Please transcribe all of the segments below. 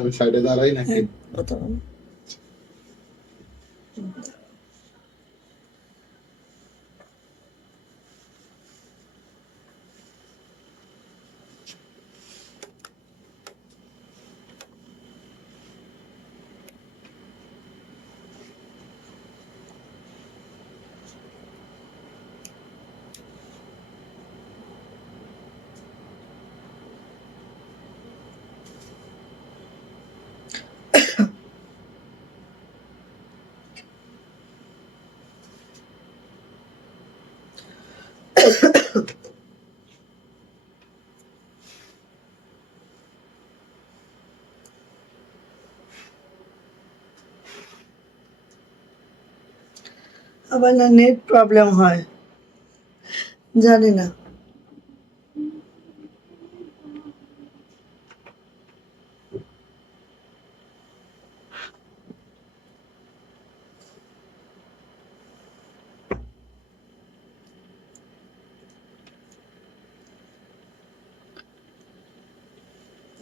আমি সাইডে দাঁড়াই নাকি? আবার না নেট প্রবলেম হয়, জানি না।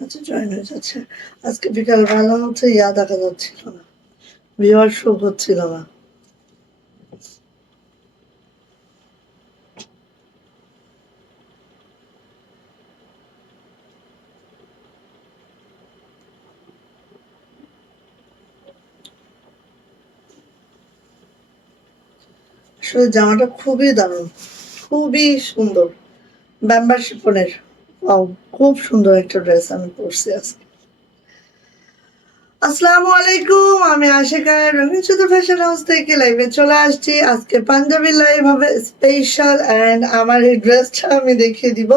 আচ্ছা, জয়েন হয়ে যাচ্ছে। আজকে বিকালবেলা হচ্ছে দেখা যাচ্ছিল না, ভিউয়ার শো হচ্ছিল না। আসলে জামাটা খুবই দারুণ, খুবই সুন্দর, ব্যাম্বার শিফনের। খুব সুন্দর একটা ড্রেস আমি পরছি আজকে। আসসালামু আলাইকুম, আমি আশিকা, রঙিন শুধু ফ্যাশন হাউস থেকে লাইভে চলে আসছি। আজকে পাঞ্জাবি লাইভ হবে স্পেশাল, অ্যান্ড আমার এই ড্রেসটা আমি দেখিয়ে দিব।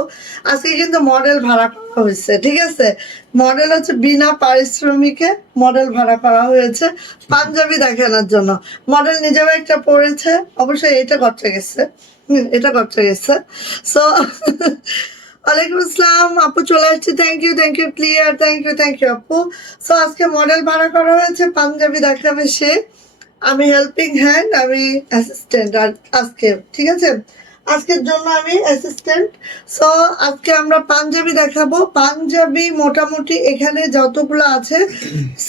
আজকে কিন্তু মডেল ভাড়া করা হয়েছে, ঠিক আছে? মডেল হচ্ছে বিনা পারিশ্রমিকে মডেল ভাড়া করা হয়েছে পাঞ্জাবি দেখানোর জন্য। মডেল নিজেও একটা পরেছে, অবশ্যই এটা করতে গেছে, এটা করতে গেছে। সো ওয়ালাইকুম আসসালাম আপু, চলে আসছি। Thank you clear, thank you আপু। সো আজকে মডেল ভাড়া করা হয়েছে, পাঞ্জাবি দেখাবে সে, আমি হেল্পিং হ্যান্ড, আমি অ্যাসিস্ট্যান্ট। আর আজকে ঠিক আছে, আজকের জন্য আমি অ্যাসিস্ট্যান্ট। সো আজকে আমরা পাঞ্জাবি দেখাবো। পাঞ্জাবি মোটামুটি এখানে যতগুলো আছে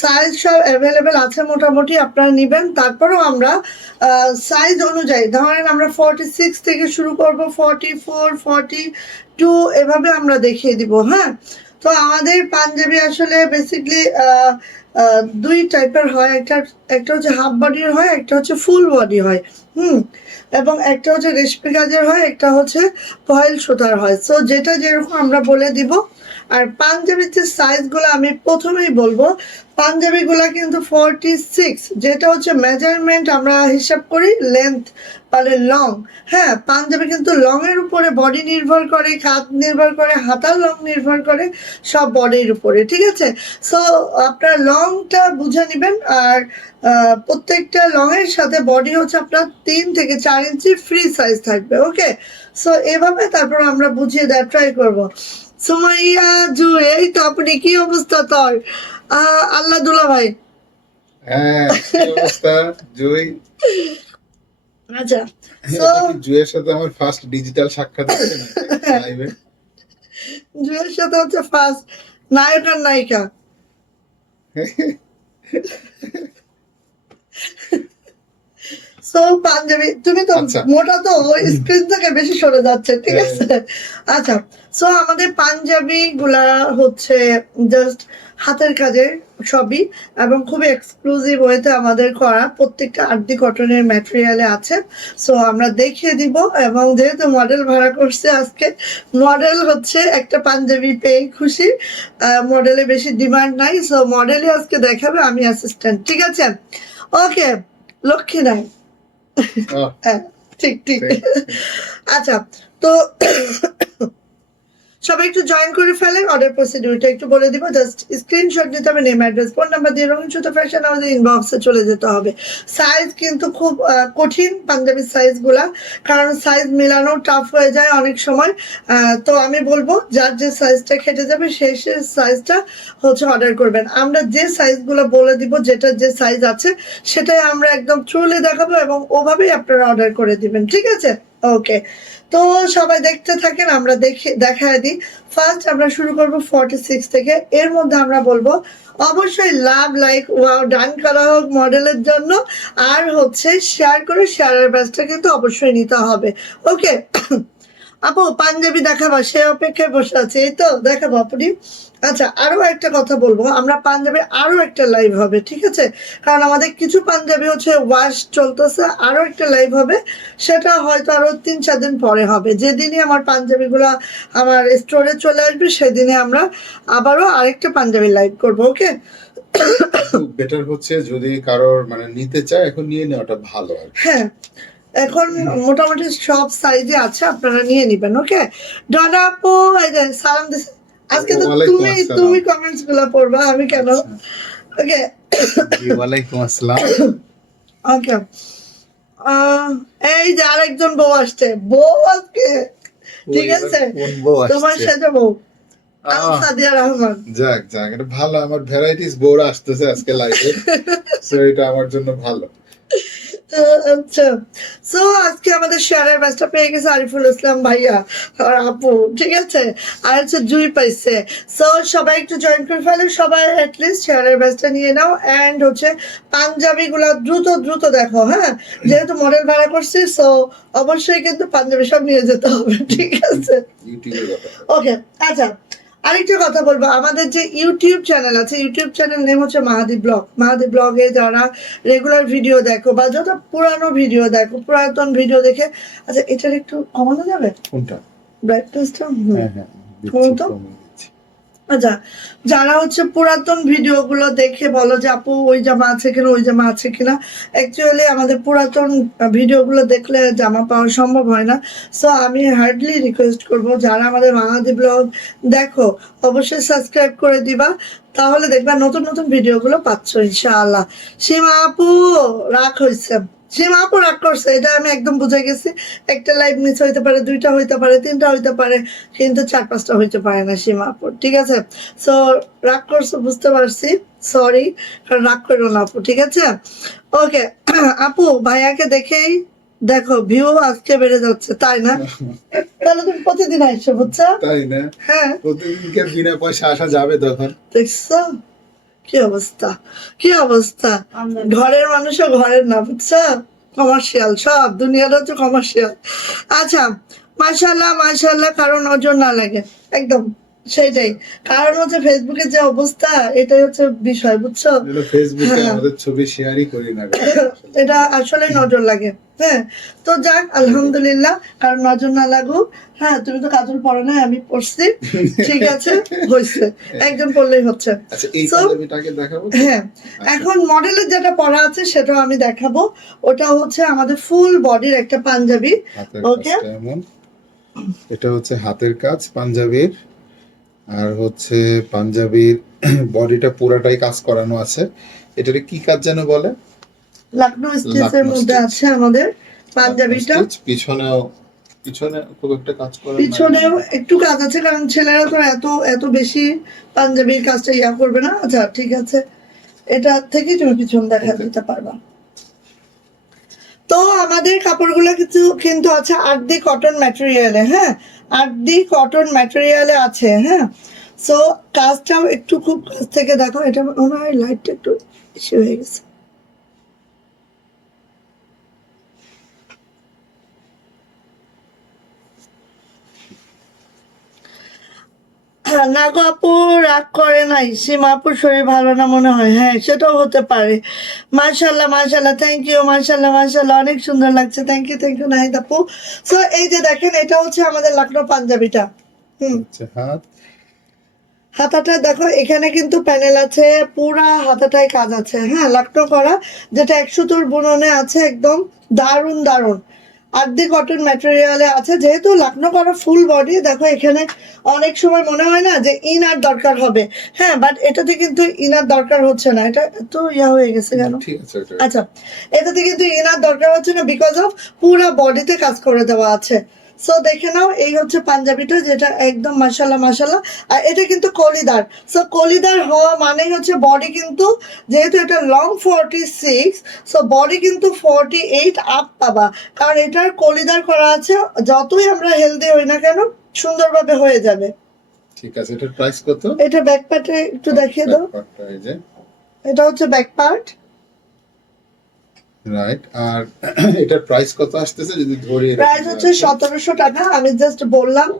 সাইজ সব অ্যাভেলেবেল আছে, মোটামুটি আপনারা নেবেন। তারপরেও আমরা সাইজ অনুযায়ী, ধরেন আমরা 46 থেকে শুরু করব, 44, 42 এভাবে আমরা দেখিয়ে দিব। হ্যাঁ, তো আমাদের পাঞ্জাবি আসলে বেসিকলি দুই টাইপের হয়। একটা হচ্ছে হাফ বডির হয়, একটা হচ্ছে ফুল বডি হয়। এবং একটা হচ্ছে রেশমি কাজের হয়, একটা হচ্ছে ফয়েল সুতার হয়। সো যেটা যেরকম আমরা বলে দিব। আর পাঞ্জাবির যে সাইজগুলো আমি প্রথমেই বলবো, পাঞ্জাবিগুলো কিন্তু 46, যেটা হচ্ছে মেজারমেন্ট আমরা হিসাব করি লেন্থ মানে লং। হ্যাঁ, পাঞ্জাবি কিন্তু লং এর উপরে বডি নির্ভর করে, কাঁধ নির্ভর করে, হাতার লং নির্ভর করে, সব বডির উপরে, ঠিক আছে? সো আপনার লংটা বুঝে নেবেন। আর প্রত্যেকটা লং এর সাথে বডি হচ্ছে আপনার 3 থেকে 4 ইঞ্চি ফ্রি সাইজ থাকবে। ওকে, সো এভাবে তারপর আমরা বুঝিয়ে দেওয়ার ট্রাই করবো। সুমাইয়া জু, এই তো, আপনি কি অবস্থা তোর? আল্লাহ দুলা ভাই। হ্যাঁ, কি অবস্থা জুই? আচ্ছা, সো জুয়ের সাথে আমার ফার্স্ট ডিজিটাল সাক্ষাৎ হচ্ছে না লাইভে? জুয়ের সাথে হচ্ছে ফার্স্ট নায়ক আর নায়িকা। সো পাঞ্জাবি, তুমি তো মোটা, তো ওই স্ক্রিন থেকে বেশি সরে যাচ্ছে, ঠিক আছে? আচ্ছা, সো আমাদের পাঞ্জাবি গুলা হচ্ছে জাস্ট হাতের কাজের সবই, এবং খুবই এক্সক্লুসিভ ওয়েতে আমাদের করা, প্রত্যেকটা আরডি কটনের ম্যাটেরিয়ালে আছে। সো আমরা দেখিয়ে দিব। এবং যেহেতু মডেল ভাড়া করছে আজকে, মডেল হচ্ছে একটা পাঞ্জাবি পেয়ে খুশি, মডেলে বেশি ডিমান্ড নাই। সো মডেলই আজকে দেখাবে, আমি অ্যাসিস্ট্যান্ট, ঠিক আছে? ওকে, লক্ষ্মী নাই। হ্যাঁ, ঠিক। আচ্ছা, তো সবাই একটু জয়েন করে ফেলেন। অর্ডার প্রসিডিউরটা একটু বলে দিব, জাস্ট স্ক্রিনশট নিতে হবে, নেম, অ্যাড্রেস, ফোন নাম্বার দিয়ে রঙিন সুতো ফ্যাশন হাউসের ইনবক্সে চলে যেতে হবে। সাইজ কিন্তু খুব কঠিন পাঞ্জাবির সাইজগুলা, কারণ সাইজ মেলানো টাফ হয়ে যায় অনেক সময়। তো আমি বলবো যার যে সাইজটা খেটে যাবে সেই সাইজটা হচ্ছে অর্ডার করবেন। আমরা যে সাইজগুলো বলে দিব, যেটা যে সাইজ আছে সেটাই আমরা একদম ট্রুলি দেখাবো, এবং ওভাবেই আপনারা অর্ডার করে দিবেন, ঠিক আছে? ওকে, তো সবাই দেখতে থাকেন, আমরা দেখায় দিই। ফার্স্ট আমরা শুরু করব 46 থেকে। এর মধ্যে আমরা বলবো অবশ্যই লাভ, লাইক, ওয়াও ডান করা হোক মডেলের জন্য, আর হচ্ছে শেয়ার করে শেয়ারের ব্যাচটা কিন্তু অবশ্যই নিতে হবে। ওকে আপু পাঞ্জাবি দেখাবো, সে অপেক্ষায় বসে আছে, এই তো দেখাবো আপনি। আচ্ছা, আরো একটা কথা বলবো, আমরা পাঞ্জাবির আরো একটা লাইভ হবে, ঠিক আছে? কারণ আমাদের কিছু পাঞ্জাবি হচ্ছে ওয়াশ চলতেছে, আরো একটা লাইভ হবে, সেটা হয়তো আরো 3-4 দিন পরে হবে। যেদিনই আমার পাঞ্জাবিগুলো আমার স্টোরে চলে আসবে সেদিনে আমরা আবারও আরেকটা পাঞ্জাবি লাইভ করবো। ওকে, বেটার হচ্ছে যদি কারোর মানে নিতে চায় এখন নিয়ে নেওয়াটা ভালো আর কি। হ্যাঁ এখন মোটামুটি সব সাইজে আছে, আপনারা নিয়ে নিবেন। ওকে, ডনা আপু এই যে সালাম দিছে, আজকে তো ওয়ালাইকুম তুমি আসসালাম। তুমি কমেন্টস গুলো পড়বা, আমি কেন? আচ্ছা। ওকে জি, ওয়ালাইকুম আসসালাম। ওকে, এই যে আরেকজন বউ আসছে, বউ আজকে, ঠিক ওই আছে? কোন বউ তোমার আসছে? সাথে বউ আল আহ, সাদিয়া রহমান। যাক যাক, এটা ভালো, আমার ভ্যারাইটিস বউরা আসতেছে আজকে লাইভে, সো এটা আমার জন্য ভালো। আচ্ছা, সো আজকে আমাদের শেয়ারের ব্যাচটা পেয়ে গেছে আরিফুল ইসলাম ভাইয়া আর আপু, ঠিক আছে? আর হচ্ছে জুই পাইছে। সো সবাই একটু জয়েন করে ফেলো, সবাই অ্যাটলিস্ট শেয়ারের ব্যাচটা নিয়ে নাও। অ্যান্ড হচ্ছে পাঞ্জাবি গুলা দ্রুত দ্রুত দেখো, হ্যাঁ, যেহেতু মডেল ভাড়া করছি, সো অবশ্যই কিন্তু পাঞ্জাবি সব নিয়ে যেতে হবে, ঠিক আছে? ইউটিউবের ব্যাপার। ওকে, আচ্ছা, আরেকটা কথা বলবো, আমাদের যে ইউটিউব চ্যানেল আছে, ইউটিউব চ্যানেল নেম হচ্ছে মাহাদি ব্লগ। মাহাদি ব্লগে যারা রেগুলার ভিডিও দেখো বা যত পুরানো ভিডিও দেখো, পুরাতন ভিডিও দেখে, আচ্ছা এটার একটু কমানো যাবে কোনটা? ব্রাইটনেসটা? হ্যাঁ হ্যাঁ, বলো দিচ্ছি, তো। কমিয়ে দিচ্ছি। আচ্ছা, যারা হচ্ছে পুরাতন ভিডিও গুলো দেখে বলো যে আপু ওই জামা আছে কিনা, ওই জামা আছে কিনা, অ্যাকচুয়ালি আমাদের পুরাতন ভিডিও গুলো দেখলে জামা পাওয়া সম্ভব হয় না। সো আমি হার্ডলি রিকোয়েস্ট করব, যারা আমাদের মাহাদি ব্লগ দেখো অবশ্যই সাবস্ক্রাইব করে দিবা, তাহলে দেখবা নতুন নতুন ভিডিও গুলো পাচ্ছ ইনশাআল্লাহ। সীমা আপু রাগ হয়েছে, সীমা আপু রাগ করছে, এটা আমি একদম বুঝে গেছি। একটা লাইভ মিস হইতে পারে, 2টা হইতে পারে, 3টা হইতে পারে, কিন্তু 4-5টা হইতে পারে না সীমা আপু, ঠিক আছে? সো রাগ করছো বুঝতে পারছি, সরি, কারণ রাগ করো না আপু, ঠিক আছে? ওকে আপু ভাইয়াকে দেখেই দেখো ভিউ আজকে বেড়ে যাচ্ছে, তাই না? তাহলে তুমি প্রতিদিন আসছো, বুঝছো? তাই না? হ্যাঁ, প্রতিদিনকে বিনা পয়সা আসা যাবে তখন? দেখছো কি অবস্থা, কি অবস্থা? ঘরের মানুষও ঘরের না, বুঝছো? কমার্শিয়াল, সব দুনিয়াটা হচ্ছে কমার্শিয়াল। আচ্ছা, মাশাল্লাহ মাশাল্লাহ, কারণ নজর না লাগে, একদম সেটাই। কারণ হচ্ছে ফেসবুকের যে অবস্থা, এটাই হচ্ছে বিষয়, বুঝছো? ফেসবুকে হ্যাঁ। আমাদের ছবি শেয়ারই করি না। এটা আসলে নজর লাগে। হ্যাঁ, তো যাক আলহামদুলিল্লাহ, কারণ নজর না লাগুক। হ্যাঁ, তুমি তো কাজল পড়ো না, আমি পড়ছি, ঠিক আছে, হয়েছে, একজন পড়লেই হচ্ছে। আচ্ছা, এই So, পাঞ্জাবিটাকে দেখাবো তো? হ্যাঁ, এখন মডেলের যেটা পরা আছে সেটাও আমি দেখাবো। ওটা হচ্ছে আমাদের ফুল বডির একটা পাঞ্জাবি। হাতের ওকে, কাজটা এমন, এটা হচ্ছে হাতের কাজ পাঞ্জাবির, আর হচ্ছে পাঞ্জাবির বডিটা পুরাটাই কাজ করানো আছে। এটারে কি কাজ যেন বলে? লাকনো স্টিচের লাকনো মধ্যে স্টিচ। আছে আমাদের পাঞ্জাবিটা। পিছনেও, পিছনে খুব একটা কাজ করে না। পিছনেও একটু কাজ আছে, কারণ ছেলেরা তো এত এত বেশি পাঞ্জাবির কাজটা ইয়া করবে না। আচ্ছা ঠিক আছে, এটা থেকে তুমি পিছন দেখা Okay. দিতে পারবা। তো আমাদের কাপড়গুলো কিছু কিন্তু আছে আর্দি কটন ম্যাটেরিয়ালে, হ্যাঁ, আর্দি কটন ম্যাটেরিয়ালে আছে, হ্যাঁ। সো কাজটাও একটু খুব কাছ থেকে দেখো, এটা মনে হয় লাইটটা একটু ইস্যু হয়ে গেছে। না গো আপু, রাগ করে নাই, সীমা আপুর শরীর ভালো না মনে হয়, হ্যাঁ সেটাও হতে পারে। মাশাল্লাহ মাশাল্লাহ, থ্যাংক ইউ, মাশাল্লাহ মাশাল্লাহ, অনেক সুন্দর লাগছে, থ্যাংক ইউ নাহিদ আপু। সো এই যে দেখেন, এটা হচ্ছে আমাদের লাকনো পাঞ্জাবিটা। হচ্ছে হাত, হাতাটা দেখো, এখানে কিন্তু প্যানেল আছে, পুরা হাতাটায় কাজ আছে, হ্যাঁ, লাকনো করা, যেটা 100 বুননে আছে, একদম দারুণ দারুণ আর্দি কটন ম্যাটেরিয়ালে আছে। যেহেতু লাকনো করা ফুল বডি, দেখো এখানে অনেক সময় মনে হয় না যে ইনার দরকার হবে, হ্যাঁ, বাট এটাতে কিন্তু ইনার দরকার হচ্ছে না। এটা এত ইয়া হয়ে গেছে কেন? ঠিক আছে আচ্ছা, এটাতে কিন্তু ইনার দরকার হচ্ছে না, বিকজ অফ পুরা বডিতে কাজ করে দেওয়া আছে। সো দেখে নাও, এই হচ্ছে পাঞ্জাবিটা, যেটা একদম মাশাল্লাহ মাশাল্লাহ। আর এটা কিন্তু কলিদার। সো কলিদার হওয়া মানেই হচ্ছে বডি কিন্তু, যেহেতু এটা লং 46, সো বডি কিন্তু 48 আপ পাবা, কারণ এটার কলিদার করা আছে। যতই আমরা হেলদি হই না কেন, সুন্দরভাবে হয়ে যাবে। ঠিক আছে, এটার প্রাইস কত? এটা ব্যাক পার্টে একটু দেখিয়ে দাও। ব্যাকপার্টটা এই যে, এটা হচ্ছে ব্যাক পার্ট। রাইট। আর এটার প্রাইস কত আসতেছে যদি ধরি? প্রাইস হচ্ছে 1700 টাকা। আমি জাস্ট বললাম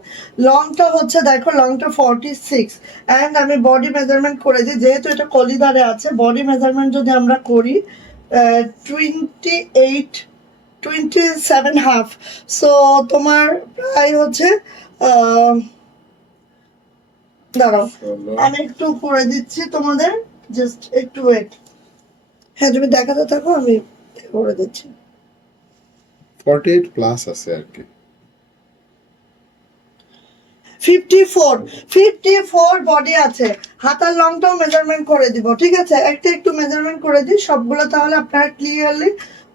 লংটা হচ্ছে, দেখো লংটা 46, অ্যান্ড আমি বডি মেজারমেন্ট করে দিই, যেহেতু এটা কলিদারে আছে। বডি মেজারমেন্ট যদি আমরা করি 28, 27 হাফ। সো তোমার প্রায় হচ্ছে দাঁড়াও, আমি একটু করে দিচ্ছি তোমাদের, জাস্ট একটু ওয়েট। হ্যাঁ, তুমি দেখাতে থাকো, আমি করে দিচ্ছি। 48 প্লাস আছে আর কি। 54 বডি আছে। হাতার লংটাও মেজারমেন্ট করে দিব, ঠিক আছে? একটা একটু মেজারমেন্ট করে দিই সবগুলো, তাহলে আপনারা ক্লিয়ারলি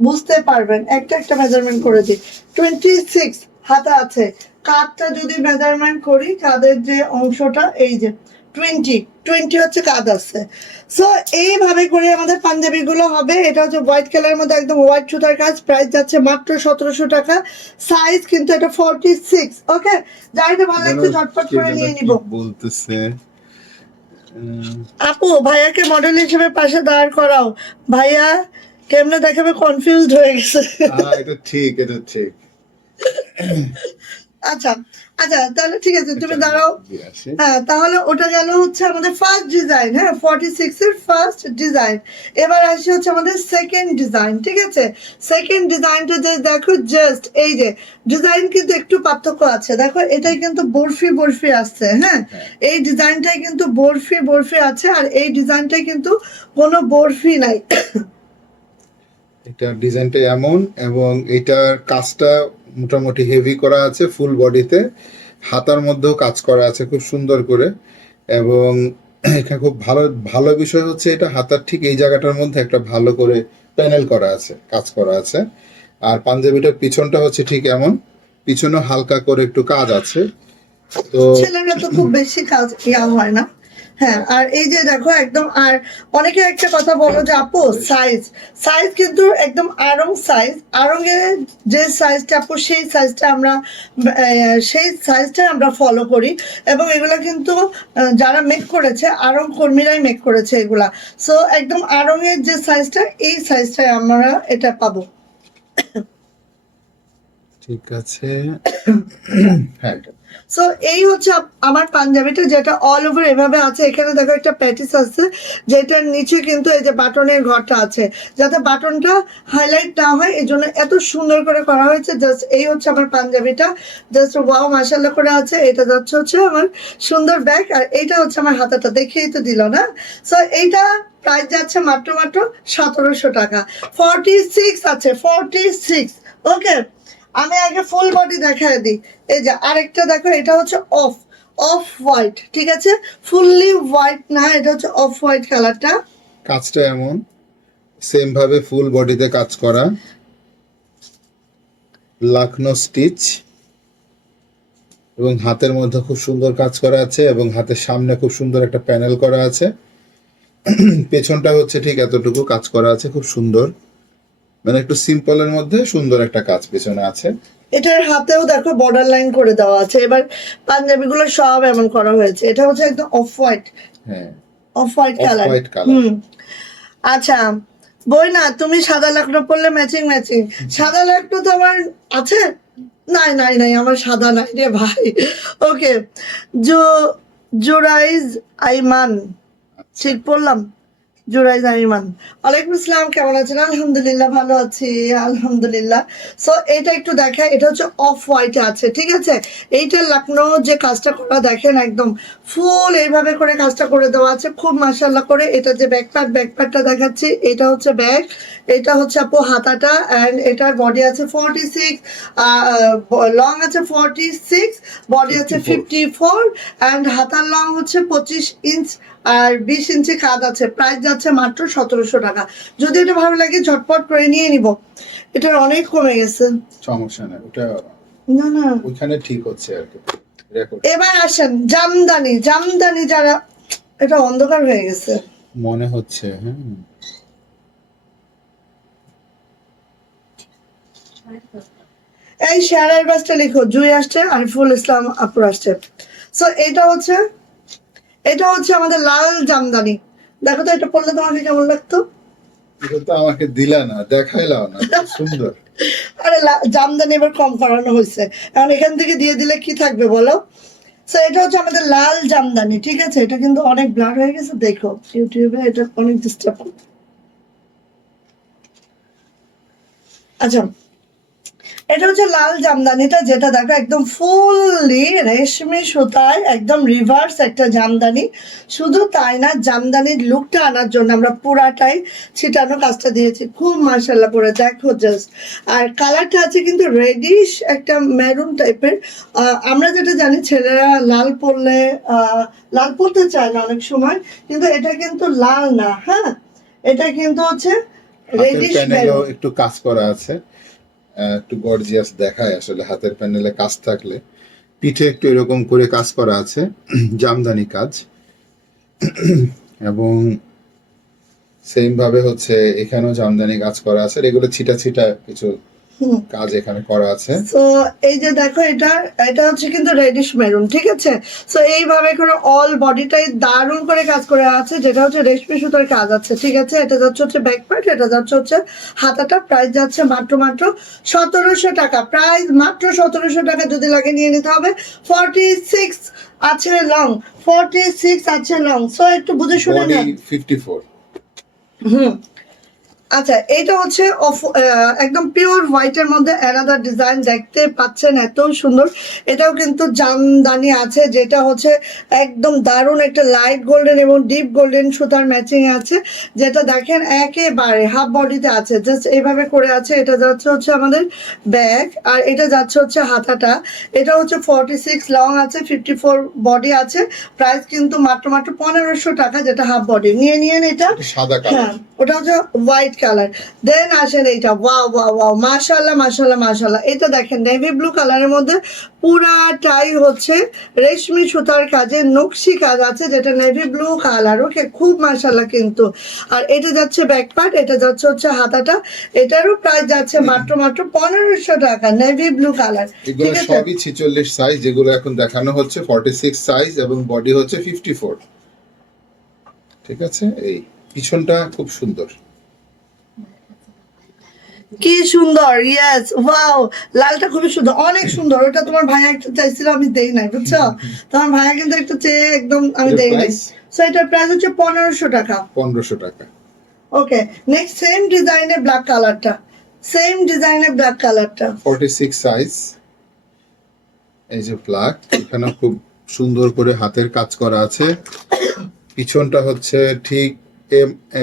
বুঝতে পারবেন। একটা একটা মেজারমেন্ট করে দিই। 26 হাতা আছে। কাঁধটা যদি মেজারমেন্ট করি, কাঁধের যে অংশটা, এই যে 20 হচ্ছে কাঁধ আছে। সো এইভাবে করে আমাদের পাঞ্জাবিগুলো হবে। এটা হচ্ছে হোয়াইট কালারের মধ্যে একদম হোয়াইট সুতার কাজ। প্রাইস যাচ্ছে মাত্র 1700 টাকা। সাইজ কিন্তু এটা 46। ওকে, যার এটা ভালো লাগছে ঝটপট করে নিয়ে নিব। বলতেছে আপু, ভাইয়াকে মডেল হিসেবে পাশে দাঁড় করাও। ভাইয়া কেমনে দেখাবে, কনফিউজড হয়ে গেছে। এটা ঠিক, এটা ঠিক। আচ্ছা আচ্ছা, তাহলে ঠিক আছে, তুমি এটা দাঁড়াও। দিয়ে আসি। হ্যাঁ, তাহলে ওটা গেল হচ্ছে আমাদের ফার্স্ট ডিজাইন। হ্যাঁ, 46 এর ফার্স্ট ডিজাইন। এবার আসি হচ্ছে আমাদের সেকেন্ড ডিজাইন, ঠিক আছে? সেকেন্ড ডিজাইনটা যে দেখো, জাস্ট এই যে ডিজাইন কিন্তু একটু পার্থক্য আছে। দেখো, এটাই কিন্তু বরফি বরফি আসছে। হ্যাঁ, এই ডিজাইনটাই কিন্তু বরফি বরফি আছে, আর এই ডিজাইনটাই কিন্তু কোনো বরফি নাই। এটা ডিজাইনটা এমন, এবং এটার কাজটা মোটামুটি হেভি করা আছে ফুল বডিতে। হাতার মধ্যেও কাজ করা আছে খুব সুন্দর করে। এবং এখানে খুব ভালো ভালো বিষয় হচ্ছে, এটা হাতার ঠিক এই জায়গাটার মধ্যে একটা ভালো করে প্যানেল করা আছে, কাজ করা আছে। আর পাঞ্জাবিটার পিছনটা হচ্ছে ঠিক এমন, পিছনে হালকা করে একটু কাজ আছে। তো ছেলেরা তো খুব বেশি কাজ ইয়া হয় না। হ্যাঁ, আর এই যে দেখো একদম। আর অনেকে একটা কথা বলো যে আপু সাইজ, সাইজ কিন্তু একদম আড়ং সাইজ। আড়ং এর যে সাইজটা আপু, সেই সাইজটা আমরা আমরা ফলো করি। এবং এগুলা কিন্তু যারা মেক করেছে, আড়ং কর্মীরাই মেক করেছে এগুলা। সো একদম আড়ং এর যে সাইজটা, এই সাইজটাই আমরা এটা পাবো। ঠিক আছে। হ্যাঁ, সো এই হচ্ছে আমার পাঞ্জাবিটা, যেটা অল ওভার এভাবে আছে। এখানে দেখো একটা প্যাটিস আছে, যেটার নিচে কিন্তু এই যে বাটনের ঘরটা আছে, যাতে বাটনটা হাইলাইট না হয়, এই জন্য এত সুন্দর করে করা হয়েছে। জাস্ট এই হচ্ছে আমার পাঞ্জাবিটা, জাস্ট ওয়াও মাশাআল্লাহ করে আছে। এটা যাচ্ছে হচ্ছে আমার সুন্দর ব্যাগ, আর এইটা হচ্ছে আমার হাতাটা, দেখেই তো দিল না? সো এইটা প্রাইস যাচ্ছে মাত্র মাত্র 1700 টাকা। 46 আছে, 46। ওকে, আমি আগে ফুল বডি দেখায় দিই। এই যে আরেকটা দেখো, এটা হচ্ছে অফ অফ হোয়াইট, ঠিক আছে? ফুললি হোয়াইট না, এটা হচ্ছে অফ হোয়াইট কালারটা। কাজটা এমন, সেম ভাবে ফুল বডিতে কাজ করা, লাখনো স্টিচ, এবং হাতের মধ্যে খুব সুন্দর কাজ করা আছে, এবং হাতের সামনে খুব সুন্দর একটা প্যানেল করা আছে। পেছনটা হচ্ছে ঠিক এতটুকু কাজ করা আছে, খুব সুন্দর, মানে একটু সিম্পলের মধ্যে সুন্দর একটা কাজ পেছনে আছে। এটার হাতেও দেখো বর্ডার লাইন করে দেওয়া আছে। এবার পাঞ্জাবিগুলো সব এমন করা হয়েছে। এটা হচ্ছে একদম অফ হোয়াইট, হ্যাঁ, off white colour. White colour. আচ্ছা, বই না, তুমি সাদা লাকড়ো পরলে ম্যাচিং ম্যাচিং। সাদা লাকড়ো তো আমার আছে। নাই নাই নাই, আমার সাদা নাই রে ভাই। ওকে, জোরাইজ আইমান, ঠিক বললাম? জুরাইজ আইমান, ওয়ালাইকুম আসসালাম, কেমন আছেন? আলহামদুলিল্লাহ, ভালো আছি আলহামদুলিল্লাহ। সো এটা একটু দেখায়, এটা হচ্ছে অফ হোয়াইটে আছে, ঠিক আছে? এইটা লখনৌ যে কাজটা করা, দেখেন একদম ফুল এইভাবে করে কাজটা করে দেওয়া আছে, খুব মাশাআল্লাহ করে। এটা যে ব্যাকপ্যাকটা দেখাচ্ছি, এটা হচ্ছে ব্যাক, এটা হচ্ছে আপু হাতাটা, অ্যান্ড এটার বডি আছে 46, লং আছে 46, বডি আছে 54, অ্যান্ড হাতার লং হচ্ছে 25 ইঞ্চ, আর 20 ইঞ্চি কাঁধ আছে। প্রাইস যাচ্ছে মাত্র 1700 টাকা। যদি এটা ভালো লাগে ঝটপট করে নিয়ে নিব, এটার অনেক কমে গেছে। সমস্যা নেই, ওটা না না, ওইখানে ঠিক হচ্ছে আর কি রেকর্ড এবার আসেন জামদানি। জামদানি যারা, এটা অন্ধকার হয়ে গেছে। মনে হচ্ছে। হ্যাঁ, এই শেয়ারের বাসটা লিখো, জুই আসছে, আরিফুল ইসলাম আপুর আসছে। সো এটা হচ্ছে আমাদের লাল জামদানি। দেখো তো এটা পড়লে তোমাকে কেমন লাগতো? এটা তো আমাকে দিলা না, দেখাইলাও না, খুব সুন্দর। আরে জামদানি এবার কম করানো হয়েছে, এখন এখান থেকে দিয়ে দিলে কি থাকবে বলো? সো এটা হচ্ছে আমাদের লাল জামদানি, ঠিক আছে? এটা কিন্তু অনেক ব্লার হয়ে গেছে, দেখো ইউটিউবে এটা অনেক ডিস্টার্ব। আচ্ছা, এটা হচ্ছে লাল জামদানিটা, যেটা দেখো একদম ফুললি রেশমি সুতায় একদম রিভার্স একটা জামদানি। শুধু তাই না, জামদানির লুকটা আনার জন্য আমরা পুরাটাই ছিটানো কাজটা দিয়েছি। খুব মাশাআল্লাহ করে দেখো জাস্ট। আর কালারটা আছে কিন্তু রেডিশ একটা মেরুন টাইপের। আমরা যেটা জানি ছেলেরা লাল পরলে লাল পরতে চায় না অনেক সময়, কিন্তু এটা কিন্তু লাল না। হ্যাঁ, এটা কিন্তু হচ্ছে হাতের রেডিশ প্যানেলেও মেরুন। একটু কাজ করা আছে, একটু গর্জিয়াস দেখায় আসলে হাতের প্যানেলে কাজ থাকলে। পিঠে একটু এরকম করে কাজ করা আছে, জামদানি কাজ। এবং সেম ভাবে হচ্ছে এখানেও জামদানি কাজ করা আছে, আর এগুলো ছিটা ছিটা কিছু হুম। কাজ এখানে করা আছে। তো এই যে দেখো, এটা হচ্ছে কিন্তু রেডিশ মেরুন, ঠিক আছে? সো এইভাবে করে অল বডিটাই দারুণ করে কাজ করে আছে, যেটা হচ্ছে রেশমি সুতার কাজ আছে, ঠিক আছে? এটা যাচ্ছে হচ্ছে ব্যাক পার্ট, এটা যাচ্ছে হচ্ছে হাতাটা। প্রাইস যাচ্ছে মাত্র 1700 টাকা। প্রাইস মাত্র 1700 টাকা। যদি লাগে নিয়ে নিতে হবে। 46 আছে লং, 46 আছে লং। সো একটু বুঝে শুনে বডি নেন। 54। হুম। আচ্ছা, এটা হচ্ছে একদম পিওর হোয়াইটের মধ্যে অ্যানাদার ডিজাইন দেখতে পাচ্ছেন, এত সুন্দর। এটাও কিন্তু জামদানি আছে, যেটা হচ্ছে একদম দারুণ একটা লাইট গোল্ডেন এবং ডিপ গোল্ডেন সুতার ম্যাচিং আছে, যেটা দেখেন একেবারে হাফ বডিতে আছে, জাস্ট এইভাবে করে আছে। এটা যাচ্ছে হচ্ছে আমাদের ব্যাক, আর এটা যাচ্ছে হচ্ছে হাতাটা। এটা হচ্ছে 46 লং আছে, 54 বডি আছে। প্রাইস কিন্তু মাত্র 1500 টাকা, যেটা হাফ বডি। নিয়ে নিয়েন এটা। সাদা হ্যাঁ, কালার। ওটা হচ্ছে হোয়াইট কালার। দেন আসেন এইটা, ওয়াও ওয়াও ওয়াও, মাশাআল্লাহ মাশাআল্লাহ মাশাআল্লাহ। এটা দেখেন নেভি ব্লু কালারের মধ্যে পুরাটাই হচ্ছে রেশমি সুতার কাজে নকশি কাজ আছে, যেটা নেভি ব্লু কালার। ওকে, খুব মাশাআল্লাহ কিন্তু। আর এটা যাচ্ছে ব্যাক পার্ট, এটা যাচ্ছে হচ্ছে হাতাটা। এটারও প্রাইস যাচ্ছে মাত্র 1500 টাকা, নেভি ব্লু কালার, এগুলো ঠিক আছে? সবই 46 সাইজ, যেগুলো এখন দেখানো হচ্ছে 46 সাইজ, এবং বডি হচ্ছে 54। ঠিক আছে, এই পিছনটা খুব সুন্দর। কি সুন্দর, ইয়েস, ওয়াও। লালটা খুবই সুন্দর, অনেক সুন্দর। ওটা তোমার ভাইয়া একটু চাইছিল, আমি দেই নাই, বুঝছো? তোমার ভাইয়া কিন্তু একটু চেয়ে একদম আমি এটার দেই নাই। price? সো এটার প্রাইস হচ্ছে 1500 টাকা। 1500 টাকা। ওকে, নেক্সট সেম ডিজাইনে ব্ল্যাক কালারটা, সেম ডিজাইনে ব্ল্যাক কালারটা। 46 সাইজ, এই যে ব্ল্যাক। এখানে খুব সুন্দর করে হাতের কাজ করা আছে। পিছনটা হচ্ছে ঠিক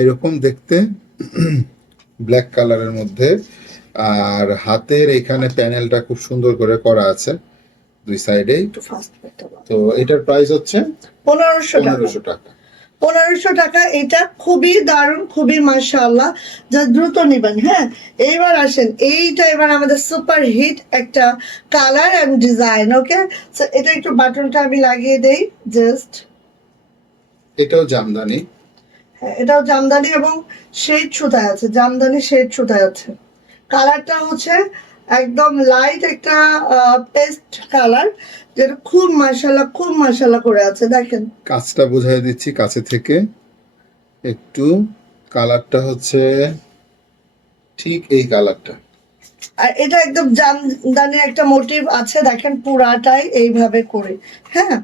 এরকম দেখতে, ব্ল্যাক কালারের মধ্যে। আর হাতের এখানে প্যানেলটা খুব সুন্দর করে করা আছে দুই সাইডেই। একটু ফাস্ট একটা বল। তো এটার প্রাইস হচ্ছে 1500 টাকা। 1500 টাকা। 1500 টাকা। এটা খুবই দারুণ, খুবই মাশাআল্লাহ, যা দ্রুত নিবেন। হ্যাঁ, এইবার আসেন, এইটা এবার আমাদের সুপার হিট একটা colour and design. Okay, so এটা একটু বাটনটা আমি লাগিয়ে দেই জাস্ট। এটাও জামদানি। হ্যাঁ, এটাও জামদানি এবং শেড সুতায় আছে, জামদানি শেড সুতায় আছে। কালারটা হচ্ছে একদম লাইট একটা পেস্ট কালার, যেটা খুব মাশাআল্লাহ, খুব মাশাআল্লাহ করে আছে। দেখেন কাজটা বোঝাই দিচ্ছি কাছে থেকে একটু। কালারটা হচ্ছে ঠিক এই কালারটা। আর এটা একদম জামদানির একটা মোটিভ আছে, দেখেন পুরাটাই এইভাবে করে। হ্যাঁ,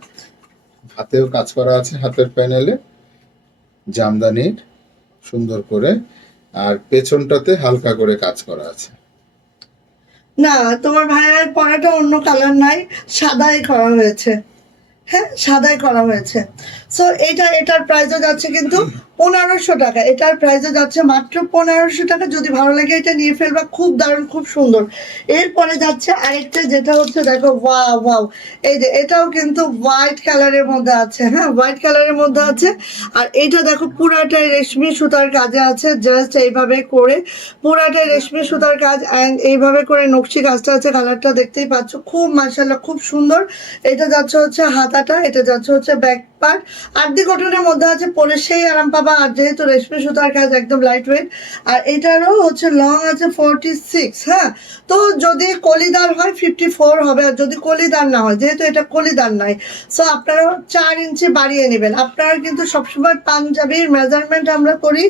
হাতেও কাজ করা আছে, হাতের প্যানেলে জামদানির সুন্দর করে। আর পেছনটাতে হালকা করে কাজ করা আছে। না, তোমার ভাইয়ের পরাটা অন্য কালার নাই, সাদাই করা হয়েছে। হ্যাঁ, সাদাই করা হয়েছে। সো এটার প্রাইসও যাচ্ছে কিন্তু 1500 টাকা। এটার প্রাইসে যাচ্ছে মাত্র 1500 টাকা। যদি ভালো লাগে এটা নিয়ে ফেলবা, খুব দারুণ, খুব সুন্দর। এরপরে যাচ্ছে আরেকটা, যেটা হচ্ছে দেখো, ওয়াও ওয়াও, এই যে এটাও কিন্তু হোয়াইট কালারের মধ্যে আছে, হ্যাঁ হোয়াইট কালারের মধ্যে আছে। আর এটা দেখো পুরাটাই রেশমি সুতার কাজে আছে, জাস্ট এইভাবে করে পুরাটাই রেশমি সুতার কাজ, অ্যান্ড এইভাবে করে নকশি কাজটা আছে। কালারটা দেখতেই পাচ্ছ, খুব মাশাআল্লাহ খুব সুন্দর। এটা যাচ্ছে হচ্ছে হাতাটা, এটা যাচ্ছে হচ্ছে ব্যাক পার্ট। আরদি কটনের মধ্যে আছে, পরে সেই আরাম পাবা। আর যেহেতু রেশমি সুতার কাজ, একদম লাইট ওয়েট। আর এটারও হচ্ছে লং আছে 46, হ্যাঁ। তো যদি কলিদার হয় 54 হবে, আর যদি কলিদার না হয়, যেহেতু এটা কলিদার নাই, সো আপনারা 4 ইঞ্চি বাড়িয়ে নেবেন। আপনারা কিন্তু সবসময় পাঞ্জাবির মেজারমেন্ট আমরা করি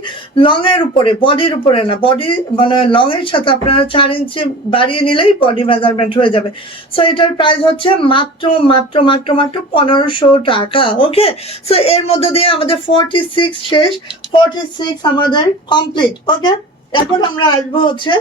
লং এর উপরে, বডির উপরে না। বডি মানে লং এর সাথে আপনারা 4 ইঞ্চি বাড়িয়ে নিলেই বডি মেজারমেন্ট হয়ে যাবে। সো এটার প্রাইস হচ্ছে মাত্র মাত্র মাত্র মাত্র 1500 টাকা। ওকে, সো এর মধ্যে দিয়ে আমাদের 46 শেষ, 46 আমাদের কমপ্লিট। ওকে, এখন আমরা আসবো হচ্ছে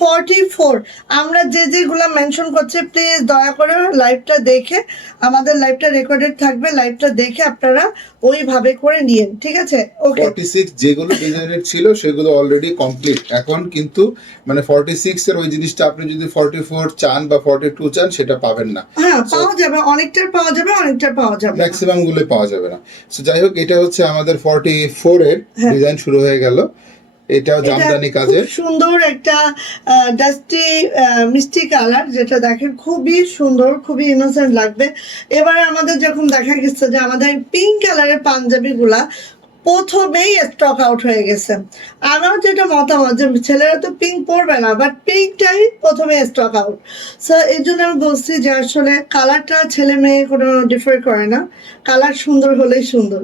44। আমরা যে যেগুলো মেনশন করছি, প্লিজ দয়া করে লাইভটা দেখে, আমাদের লাইভটা রেকর্ডেড থাকবে, লাইভটা দেখে আপনারা ওইভাবে করে নিয়েন, ঠিক আছে? ওকে, 46 যেগুলো ডিজাইনের ছিল সেগুলো অলরেডি কমপ্লিট। এখন কিন্তু মানে 46 এর ওই জিনিসটা আপনি যদি 44 চান বা 42 চান সেটা পাবেন না। হ্যাঁ পাওয়া যাবে, অনেকটার পাওয়া যাবে, অনেকটার পাওয়া যাবে না। ম্যাক্সিমাম গুলো পাওয়া যাবে না। সো যাই হোক, এটা হচ্ছে আমাদের 44 এর হ্যাঁ। ডিজাইন শুরু হয়ে গেল। এটাও এটা জামদানি খুব কাজের। সুন্দর একটা ডাস্টি মিষ্টি কালার, যেটা দেখেন খুবই সুন্দর, খুবই ইনোসেন্ট লাগবে। এবার আমাদের যখন দেখা গেছে যে আমাদের পিঙ্ক কালারের পাঞ্জাবি গুলা প্রথমেই স্টক আউট হয়ে গেছে। আমার যেটা মতামত যে ছেলেরা তো পিঙ্ক পরবে না, বাট পিঙ্কটাই প্রথমে স্টক আউট। সো এই জন্য আমি বলছি যে আসলে কালারটা ছেলে মেয়ে কোনো ডিফার করে না, কালার সুন্দর হলেই সুন্দর।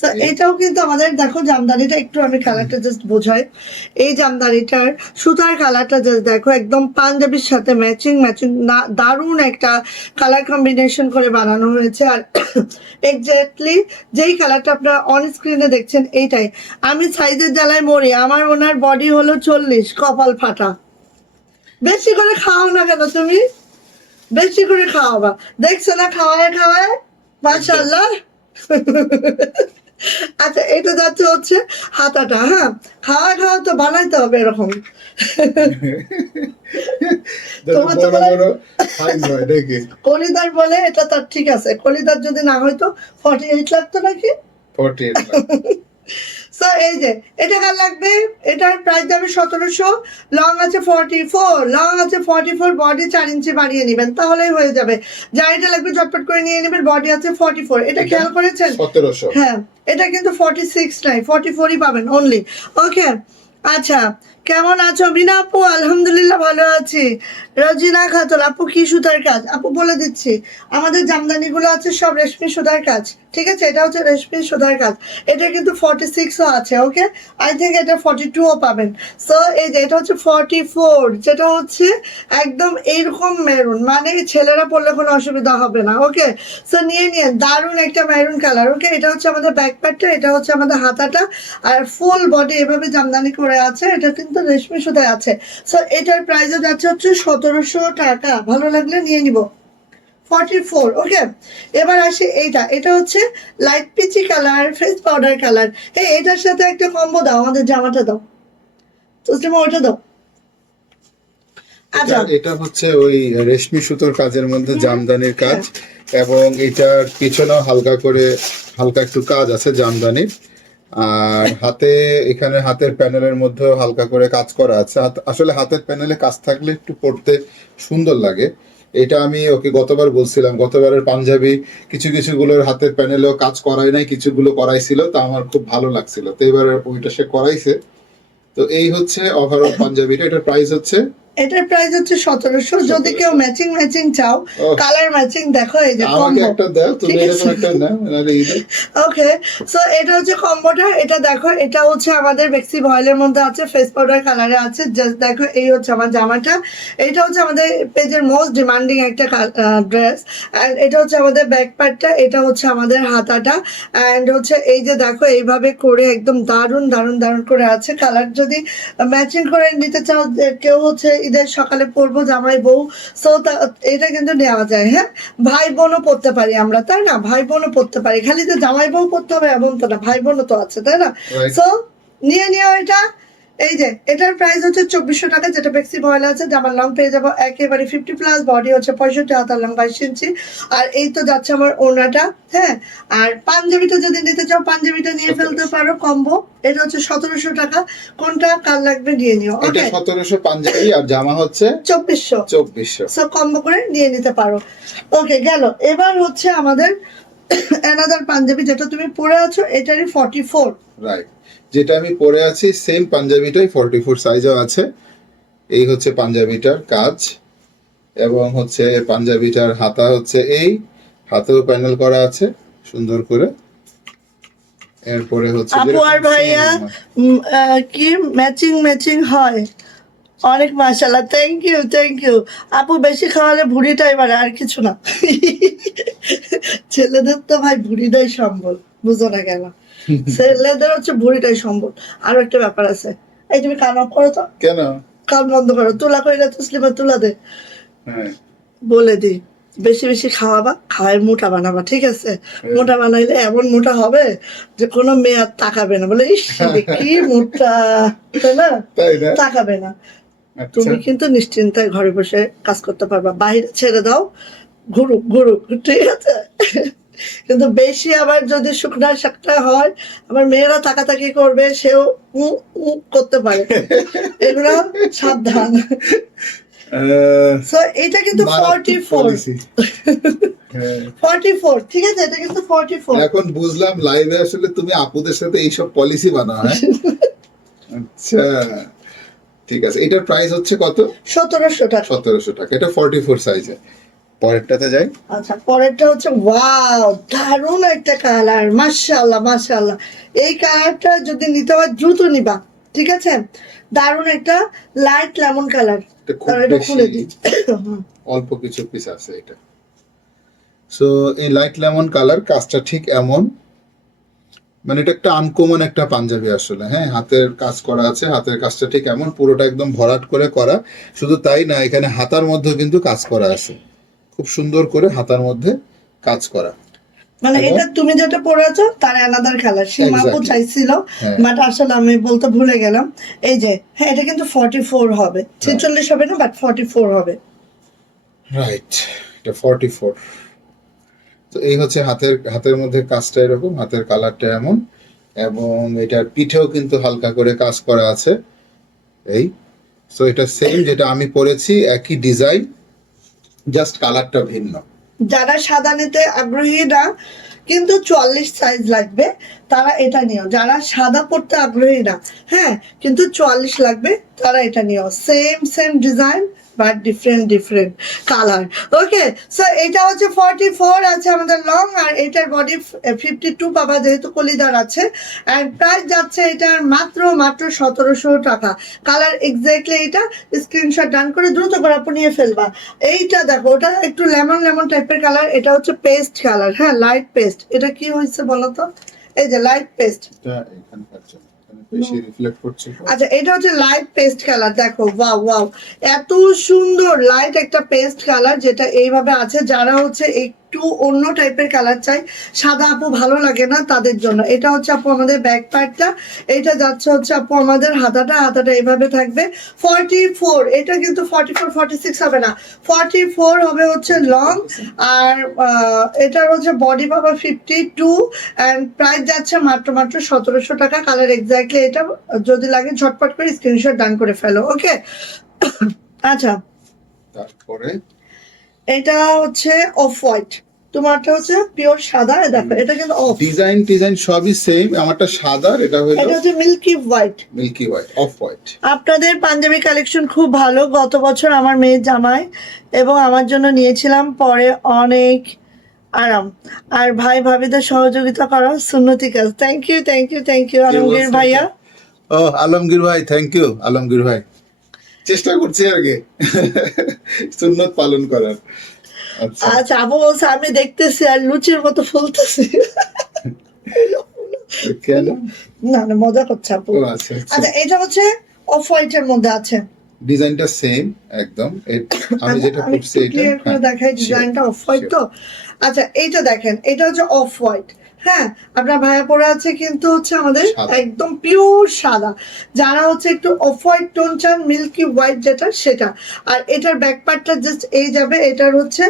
So, এটাও কিন্তু আমাদের দেখো জামদানিটা, একটু আমি কালারটা জাস্ট বোঝাই। এই জামদানিটার সুতার কালারটা জাস্ট দেখো, একদম পাঞ্জাবির সাথে ম্যাচিং ম্যাচিং, দারুণ একটা কালার কম্বিনেশন করে বানানো হয়েছে। আর এক্স্যাক্টলি যেই কালারটা আপনারা অন স্ক্রিনে দেখছেন এইটাই। আমি সাইজের জ্বালায় মরি, আমার ওনার বডি হলো 40, কপাল ফাটা। বেশি করে খাও না কেন তুমি, বেশি করে খাওয়াবা, দেখছো না খাওয়ায় খাওয়ায়, মাশাআল্লাহ। আচ্ছা, এটা যাচ্ছে হচ্ছে হাতাটা, হ্যাঁ খাওয়া খাওয়া তো বানাইতে হবে এরকম। তোমার তো বড় বড় সাইজ হয় নাকি? কলিদার বলে এটা, তার ঠিক আছে, কলিদার যদি না হয়তো 48 লাগতো নাকি? 48 সো এই যে এটা কার লাগবে, এটার প্রাইস যাবে 1700, লং আছে 44, লং আছে 44, বডি 4 ইঞ্চি বাড়িয়ে নেবেন তাহলেই হয়ে যাবে। যা এটা লাগবে ঝটপট করে নিয়ে নেবেন। বডি আছে 44, এটা খেয়াল করেছেন? 1700। হ্যাঁ, এটা কিন্তু 46 নাই, 44ই পাবেন অনলি। ওকে, আচ্ছা কেমন আছো বিনা আপু? আলহামদুলিল্লাহ ভালো আছি। রজিনা খাতুন আপু, কি সুতার কাজ? আপু বলে দিচ্ছি, আমাদের জামদানিগুলো আছে সব রেশমি সুতার কাজ, ঠিক আছে? এটা হচ্ছে রেশমি সুতার কাজ। এটা কিন্তু 46ও আছে। ওকে, আই থিঙ্ক এটা 42ও পাবেন। সো এই যে এটা হচ্ছে 44, যেটা হচ্ছে একদম এইরকম মেরুন, মানে ছেলেরা পরলে কোনো অসুবিধা হবে না। ওকে, সো নিয়ে নিয়ে দারুণ একটা মেরুন কালার। ওকে, এটা হচ্ছে আমাদের ব্যাক পার্টটা, এটা হচ্ছে আমাদের হাতাটা, আর ফুল বডি এভাবে জামদানি করে আছে। এটা কিন্তু রেশমি সুতায় আছে। সো এটার প্রাইসও যাচ্ছে হচ্ছে 1700 টাকা। ভালো লাগলে নিয়ে নিব। 44। ওকে, এবার আসি এইটা, এটা হচ্ছে light peachy colour, face powder colour. এই এটার সাথে একটা কম্বো দাও, আমাদের জামাটা দাও তো, ওটা দাও। আচ্ছা, এটা হচ্ছে ওই রেশমি সুতোর কাজের মধ্যে জামদানির কাজ, এবং এটার পিছনেও হালকা করে হালকা একটু কাজ আছে জামদানির। আর হাতে, এখানে হাতের প্যানেলের মধ্যেও হালকা করে কাজ করা আছে। আসলে হাতের প্যানেলে কাজ থাকলে একটু পড়তে সুন্দর লাগে। এটা আমি ওকে গতবার বলছিলাম, গতবারের পাঞ্জাবি কিছু কিছুগুলোর হাতের প্যানেলেও কাজ করাই নাই, কিছুগুলো করাইছিল, তো আমার খুব ভালো লাগছিল, তো এবার ওইটা সে করাইছে। তো এই হচ্ছে ওভারঅল পাঞ্জাবিটা। এটার প্রাইস হচ্ছে, এটার প্রাইস হচ্ছে 1700। যদি কেউ ম্যাচিং ম্যাচিং চাও, কালার ম্যাচিং, দেখো এই যে আমাকে কম্বো। একটা দাও তুমি, এরকম একটা না নালে ঈদে। ওকে, সো এটা হচ্ছে কম্বোটা। এটা দেখো, এটা হচ্ছে আমাদের বেক্সি ভয়েলের মধ্যে আছে, ফেস পাউডার কালারে আছে। জাস্ট দেখো, এই হচ্ছে আমার জামাটা। এটা হচ্ছে আমাদের পেজের মোস্ট ডিমান্ডিং একটা ড্রেস। অ্যান্ড এটা হচ্ছে আমাদের ব্যাক পার্টটা, এটা হচ্ছে আমাদের হাতাটা। অ্যান্ড হচ্ছে এই যে দেখো, এইভাবে করে একদম দারুণ দারুণ দারুণ করে আছে। কালার যদি ম্যাচিং করে নিতে চাও, কেউ হচ্ছে ঈদের সকালে পরবো জামাই বউ, সো এটা কিন্তু নেওয়া যায়। হ্যাঁ, ভাই বোনও পড়তে পারি আমরা, তাই না? ভাই বোনও পড়তে পারি, খালি যে জামাই বউ পড়তে হবে এমন তো না, ভাই বোনও তো আছে, তাই না? Right. সো নিয়ে নিও এটা। এই যে এটার প্রাইস হচ্ছে 2400 টাকা, যেটা বেক্সি ভয়েল আছে। জামার লং পেয়ে যাবো একেবারে 50+, বডি হচ্ছে 65, হাতার লং 22 ইঞ্চি। আর এই তো যাচ্ছে আমার ওড়নাটা। হ্যাঁ, আর পাঞ্জাবিটা যদি নিতে চাও পাঞ্জাবিটা নিয়ে ফেলতে পারো কম্বো। এটা হচ্ছে 1700 টাকা। কোনটা কার লাগবে নিয়ে নিও। এটা ওকে, 1700 পাঞ্জাবি আর জামা হচ্ছে 2400 সব কম্বো করে নিয়ে নিতে পারো। ওকে, গেল। এবার হচ্ছে আমাদের অ্যানাদার পাঞ্জাবি, যেটা তুমি পরে আছো এটারই 44। রাইট, যেটা আমি পরে আছি সেম পাঞ্জাবিটাই 44 সাইজও আছে। এই হচ্ছে পাঞ্জাবিটার কাজ, এবং হচ্ছে পাঞ্জাবিটার হাতা হচ্ছে এই, হাতেও প্যানেল করা আছে সুন্দর করে। এরপরে হচ্ছে আপু আর ভাইয়া কি ম্যাচিং ম্যাচিং হয়, অনেক মাশাআল্লাহ। থ্যাংক ইউ আপু। বেশি খাওয়ালে ভুঁড়িটাই বাড়ে, আর কিছু না। ছেলেদের তো ভাই ভুঁড়িটাই সম্বল, বুঝো না কেন? ছেলেদের হচ্ছে ভুঁড়িটাই সম্বল। আরো একটা ব্যাপার আছে, এই তুমি কান অফ করো তো, কেন? কান বন্ধ করো, তুলা কইরা তসলিমা তুলা দে। হ্যাঁ, বলে দি, বেশি বেশি খাওয়াবা, খাওয়াই মোটা বানাবা, ঠিক আছে? মোটা বানাইলে এমন মোটা হবে যে কোনো মেয়ে আর তাকাবে না, বলে ইস কি মোটা, তাই না? তাই না? তাকাবে না। আচ্ছা, তুমি কিন্তু নিশ্চিন্তায় ঘরে বসে কাজ করতে পারবা, বাইরে ছেড়ে দাও, ঘুরুক, ঠিক আছে? কিন্তু বেশি আবার যদি শুকনা শাকটা হয়, আবার মেয়েরা তাকাতাকি করবে, সেও করতে পারে, এগুলো সাবধান। সো এটা কিন্তু 44, হ্যাঁ। 44, ঠিক আছে? এটা কিন্তু 44। এখন বুঝলাম লাইভে আসলে তুমি আপুদের সাথে এইসব পলিসি বানাও, হ্যাঁ? আচ্ছা, ঠিক আছে। এটার প্রাইস হচ্ছে কত? 1700 টাকা। 1700 টাকা। এটা 44 সাইজে। পরেরটাতে যাই। আচ্ছা, পরেরটা হচ্ছে ওয়াও, দারুণ একটা কালার, মাশাআল্লাহ। এই কালারটা যদি নিতে হয় দ্রুত নিবা, ঠিক আছে? দারুণ একটা লাইট লেমন কালার। এটা খুব এটা বেশি খুলে দিই। অল্প কিছু পিস আছে এটা। সো এই লাইট লেমন কালার, কাজটা ঠিক এমন, মানে এটা একটা আনকমন একটা পাঞ্জাবি আসলে। হ্যাঁ, হাতের কাজ করা আছে, হাতের কাজটা ঠিক এমন, পুরোটা একদম ভরাট করে করা। শুধু তাই না, এখানে হাতার মধ্যেও কিন্তু কাজ করা আছে, খুব সুন্দর করে হাতার মধ্যে কাজ করা। মানে এবং- এটা তুমি যেটা পরেছো তার অ্যানাদার কালার, সে মাপু Exactly. চাইছিল, হ্যাঁ। বাট আসলে আমি বলতে ভুলে গেলাম। এই যে হ্যাঁ, এটা কিন্তু 44 হবে, 46 হবে না, বাট 44 হবে। রাইট, এটা 44। তো এই হচ্ছে হাতের মধ্যে কাজটা এরকম, হাতের কালারটা এমন, এবং এটার পিঠেও কিন্তু হালকা করে কাজ করা আছে। এই, সো এটা সেম যেটা আমি পরেছি, একই ডিজাইন, জাস্ট কালারটা ভিন্ন। যারা সাদা নিতে আগ্রহী না কিন্তু 44 সাইজ লাগবে, তারা এটা নিও। যারা সাদা পড়তে আগ্রহী না, হ্যাঁ, কিন্তু 44 লাগবে, তারা এটা নিও। Same design but different colour. Okay, so এটা হচ্ছে 44 আছে আমাদের লং, আর এটার বডি 52 পাবা, যেহেতু কলিদার আছে। অ্যান্ড প্রাইস যাচ্ছে এটার মাত্র 1700 টাকা। কালার এক্স্যাক্টলি এটা, স্ক্রিনশট ডান করে দ্রুত করে আপনি নিয়ে ফেলবা। এইটা দেখো, ওটা একটু লেমন টাইপের কালার, এটা হচ্ছে পেস্ট কালার। হ্যাঁ, লাইট পেস্ট। এটা কি হয়েছে বলো তো? এই যে লাইট পেস্ট। এটা এখানকার জন্য এখানে বেশি রিফ্লেক্ট করছে। আচ্ছা, এটা হচ্ছে লাইট পেস্ট কালার। দেখো, ওয়াও, এত সুন্দর লাইট একটা পেস্ট কালার, যেটা এইভাবে আছে। যারা হচ্ছে একটু অন্য টাইপের কালার চাই, সাদা আপু ভালো লাগে না, তাদের জন্য এটা হচ্ছে আপু আমাদের ব্যাক পার্টটা। এটা যাচ্ছে হচ্ছে আপু আমাদের হাতাটা এইভাবে থাকবে। 44, এটা কিন্তু 44 46 হবে না, 44 হবে হচ্ছে লং। আর এটার হচ্ছে বডি পাবা 52, অ্যান্ড প্রাইস যাচ্ছে মাত্র 1700 টাকা। কালার এক্স্যাক্টলি এটা, যদি লাগে ঝটপট করে স্ক্রিনশট ডান করে ফেলো। ওকে, আচ্ছা, তারপরে এটা হচ্ছে অফ হোয়াইট, তোমারটা হচ্ছে পিওর সাদা। দেখো, এটা কিন্তু অফ, ডিজাইন সবই সেম। আমারটা সাদা, এটা হলো এটা হচ্ছে milky white. Milky white, off white. আপনাদের পাঞ্জাবি কালেকশন খুব ভালো। গত বছর আমার মেয়ের জামাই এবং আমার জন্য নিয়েছিলাম, পরে অনেক আরাম। আর ভাই ভাবিদের সহযোগিতা করা সুন্নতি কাজ। থ্যাংক ইউ আলমগীর ভাইয়া। ও আলমগীর ভাই, থ্যাংক ইউ আলমগীর ভাই। চেষ্টা করছি আর কি সুন্নত পালন করার। আচ্ছা, আচ্ছা, আপু বলছে আমি দেখতেছি আর লুচির মতো ফুলতেছি। কেন? না, মজা করছে আপু। ও আচ্ছা, আচ্ছা, এটা হচ্ছে অফ হোয়াইট এর মধ্যে আছে। ডিজাইনটা সেম একদম। আমি যেটা আমি পরছি একটু এটা, ক্লিয়ার করে হ্যাঁ, দেখাই, sure, ডিজাইনটা অফ হোয়াইট sure. তো। আচ্ছা এইটা দেখেন, এটা হচ্ছে অফ হোয়াইট। হ্যাঁ, আপনার ভাইয়া পরে আছে কিন্তু হচ্ছে আমাদের সাদা। একদম পিওর সাদা। যারা হচ্ছে একটু অফ হোয়াইট টোন চান, মিল্কি হোয়াইট যেটা সেটা। আর এটার ব্যাক পার্টটা জাস্ট এই যাবে, এটার হচ্ছে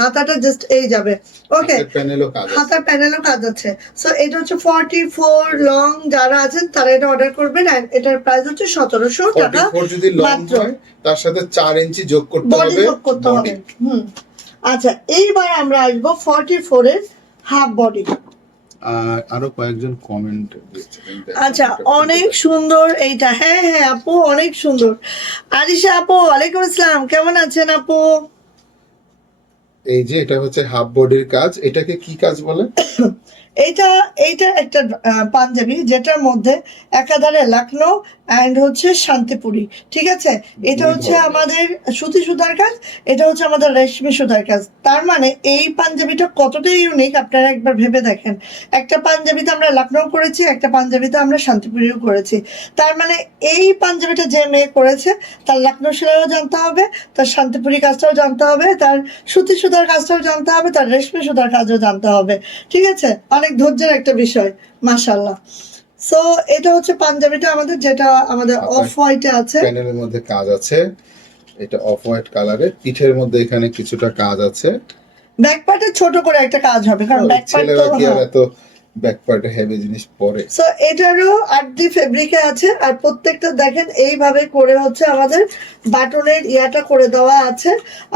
হাতাটা জাস্ট এই যাবে। ওকে, হাতের প্যানেলও কাজ আছে। হাতার প্যানেলও কাজ আছে। সো এটা হচ্ছে 44 লং, যারা আছেন তারা এটা অর্ডার করবেন। আর এটার প্রাইস হচ্ছে 1700 টাকা 44 যদি লং মাত্র। হয় তার সাথে 4 ইঞ্চি যোগ করতে বডি হবে, যোগ করতে হবে। বডি। আচ্ছা এইবার আমরা আসবো 44 এর হাফ বডি। আর আরো কয়েকজন কমেন্ট দিয়েছিলেন, দেখেন আচ্ছা এটা খুলতে অনেক দেখেন। সুন্দর এইটা। হ্যাঁ হ্যাঁ আপু অনেক সুন্দর। আরিশা আপু ওয়ালাইকুম আসসালাম, কেমন আছেন আপু? এই যে এটা হচ্ছে হাফ বডির কাজ, এটাকে কি কাজ বলে? এইটা এইটা একটা পাঞ্জাবি যেটার মধ্যে একাধারে লখনৌ অ্যান্ড হচ্ছে শান্তিপুরি। ঠিক আছে, এটা দুই হচ্ছে ধরনের। আমাদের সুতি সুতার কাজ, এটা হচ্ছে আমাদের রেশমি সুতার কাজ। তার মানে এই পাঞ্জাবিটা কতটা ইউনিক আপনারা একবার ভেবে দেখেন। একটা পাঞ্জাবিতে আমরা লখনৌ করেছি, একটা পাঞ্জাবিতে আমরা শান্তিপুরিও করেছি। তার মানে এই পাঞ্জাবিটা যে মেয়ে করেছে তার লখনৌ সেলাইও জানতে হবে, তার শান্তিপুরি কাজটাও জানতে হবে, তার সুতি সুতার কাজটাও জানতে হবে, তার রেশমি সুতার কাজও জানতে হবে। ঠিক আছে, অনেক ধৈর্যের একটা বিষয়, মাশাআল্লাহ। সো এটা হচ্ছে পাঞ্জাবিটা আমাদের, যেটা আমাদের অফ হোয়াইটে আছে। প্যানেলের মধ্যে কাজ আছে, এটা অফ হোয়াইট কালারে, পিঠের মধ্যে এখানে কিছুটা কাজ আছে। ব্যাক পার্টে ছোট করে একটা কাজ হবে, কারণ ব্যাক পার্ট তো ছেলেরা কি আর এত ব্যাক পার্টে হেভি জিনিস পরে? সো এটারও 8D ফেব্রিকে আছে। আর প্রত্যেকটা দেখেন এইভাবে করে হচ্ছে আমাদের বাটনের ইয়াটা করে দেওয়া আছে।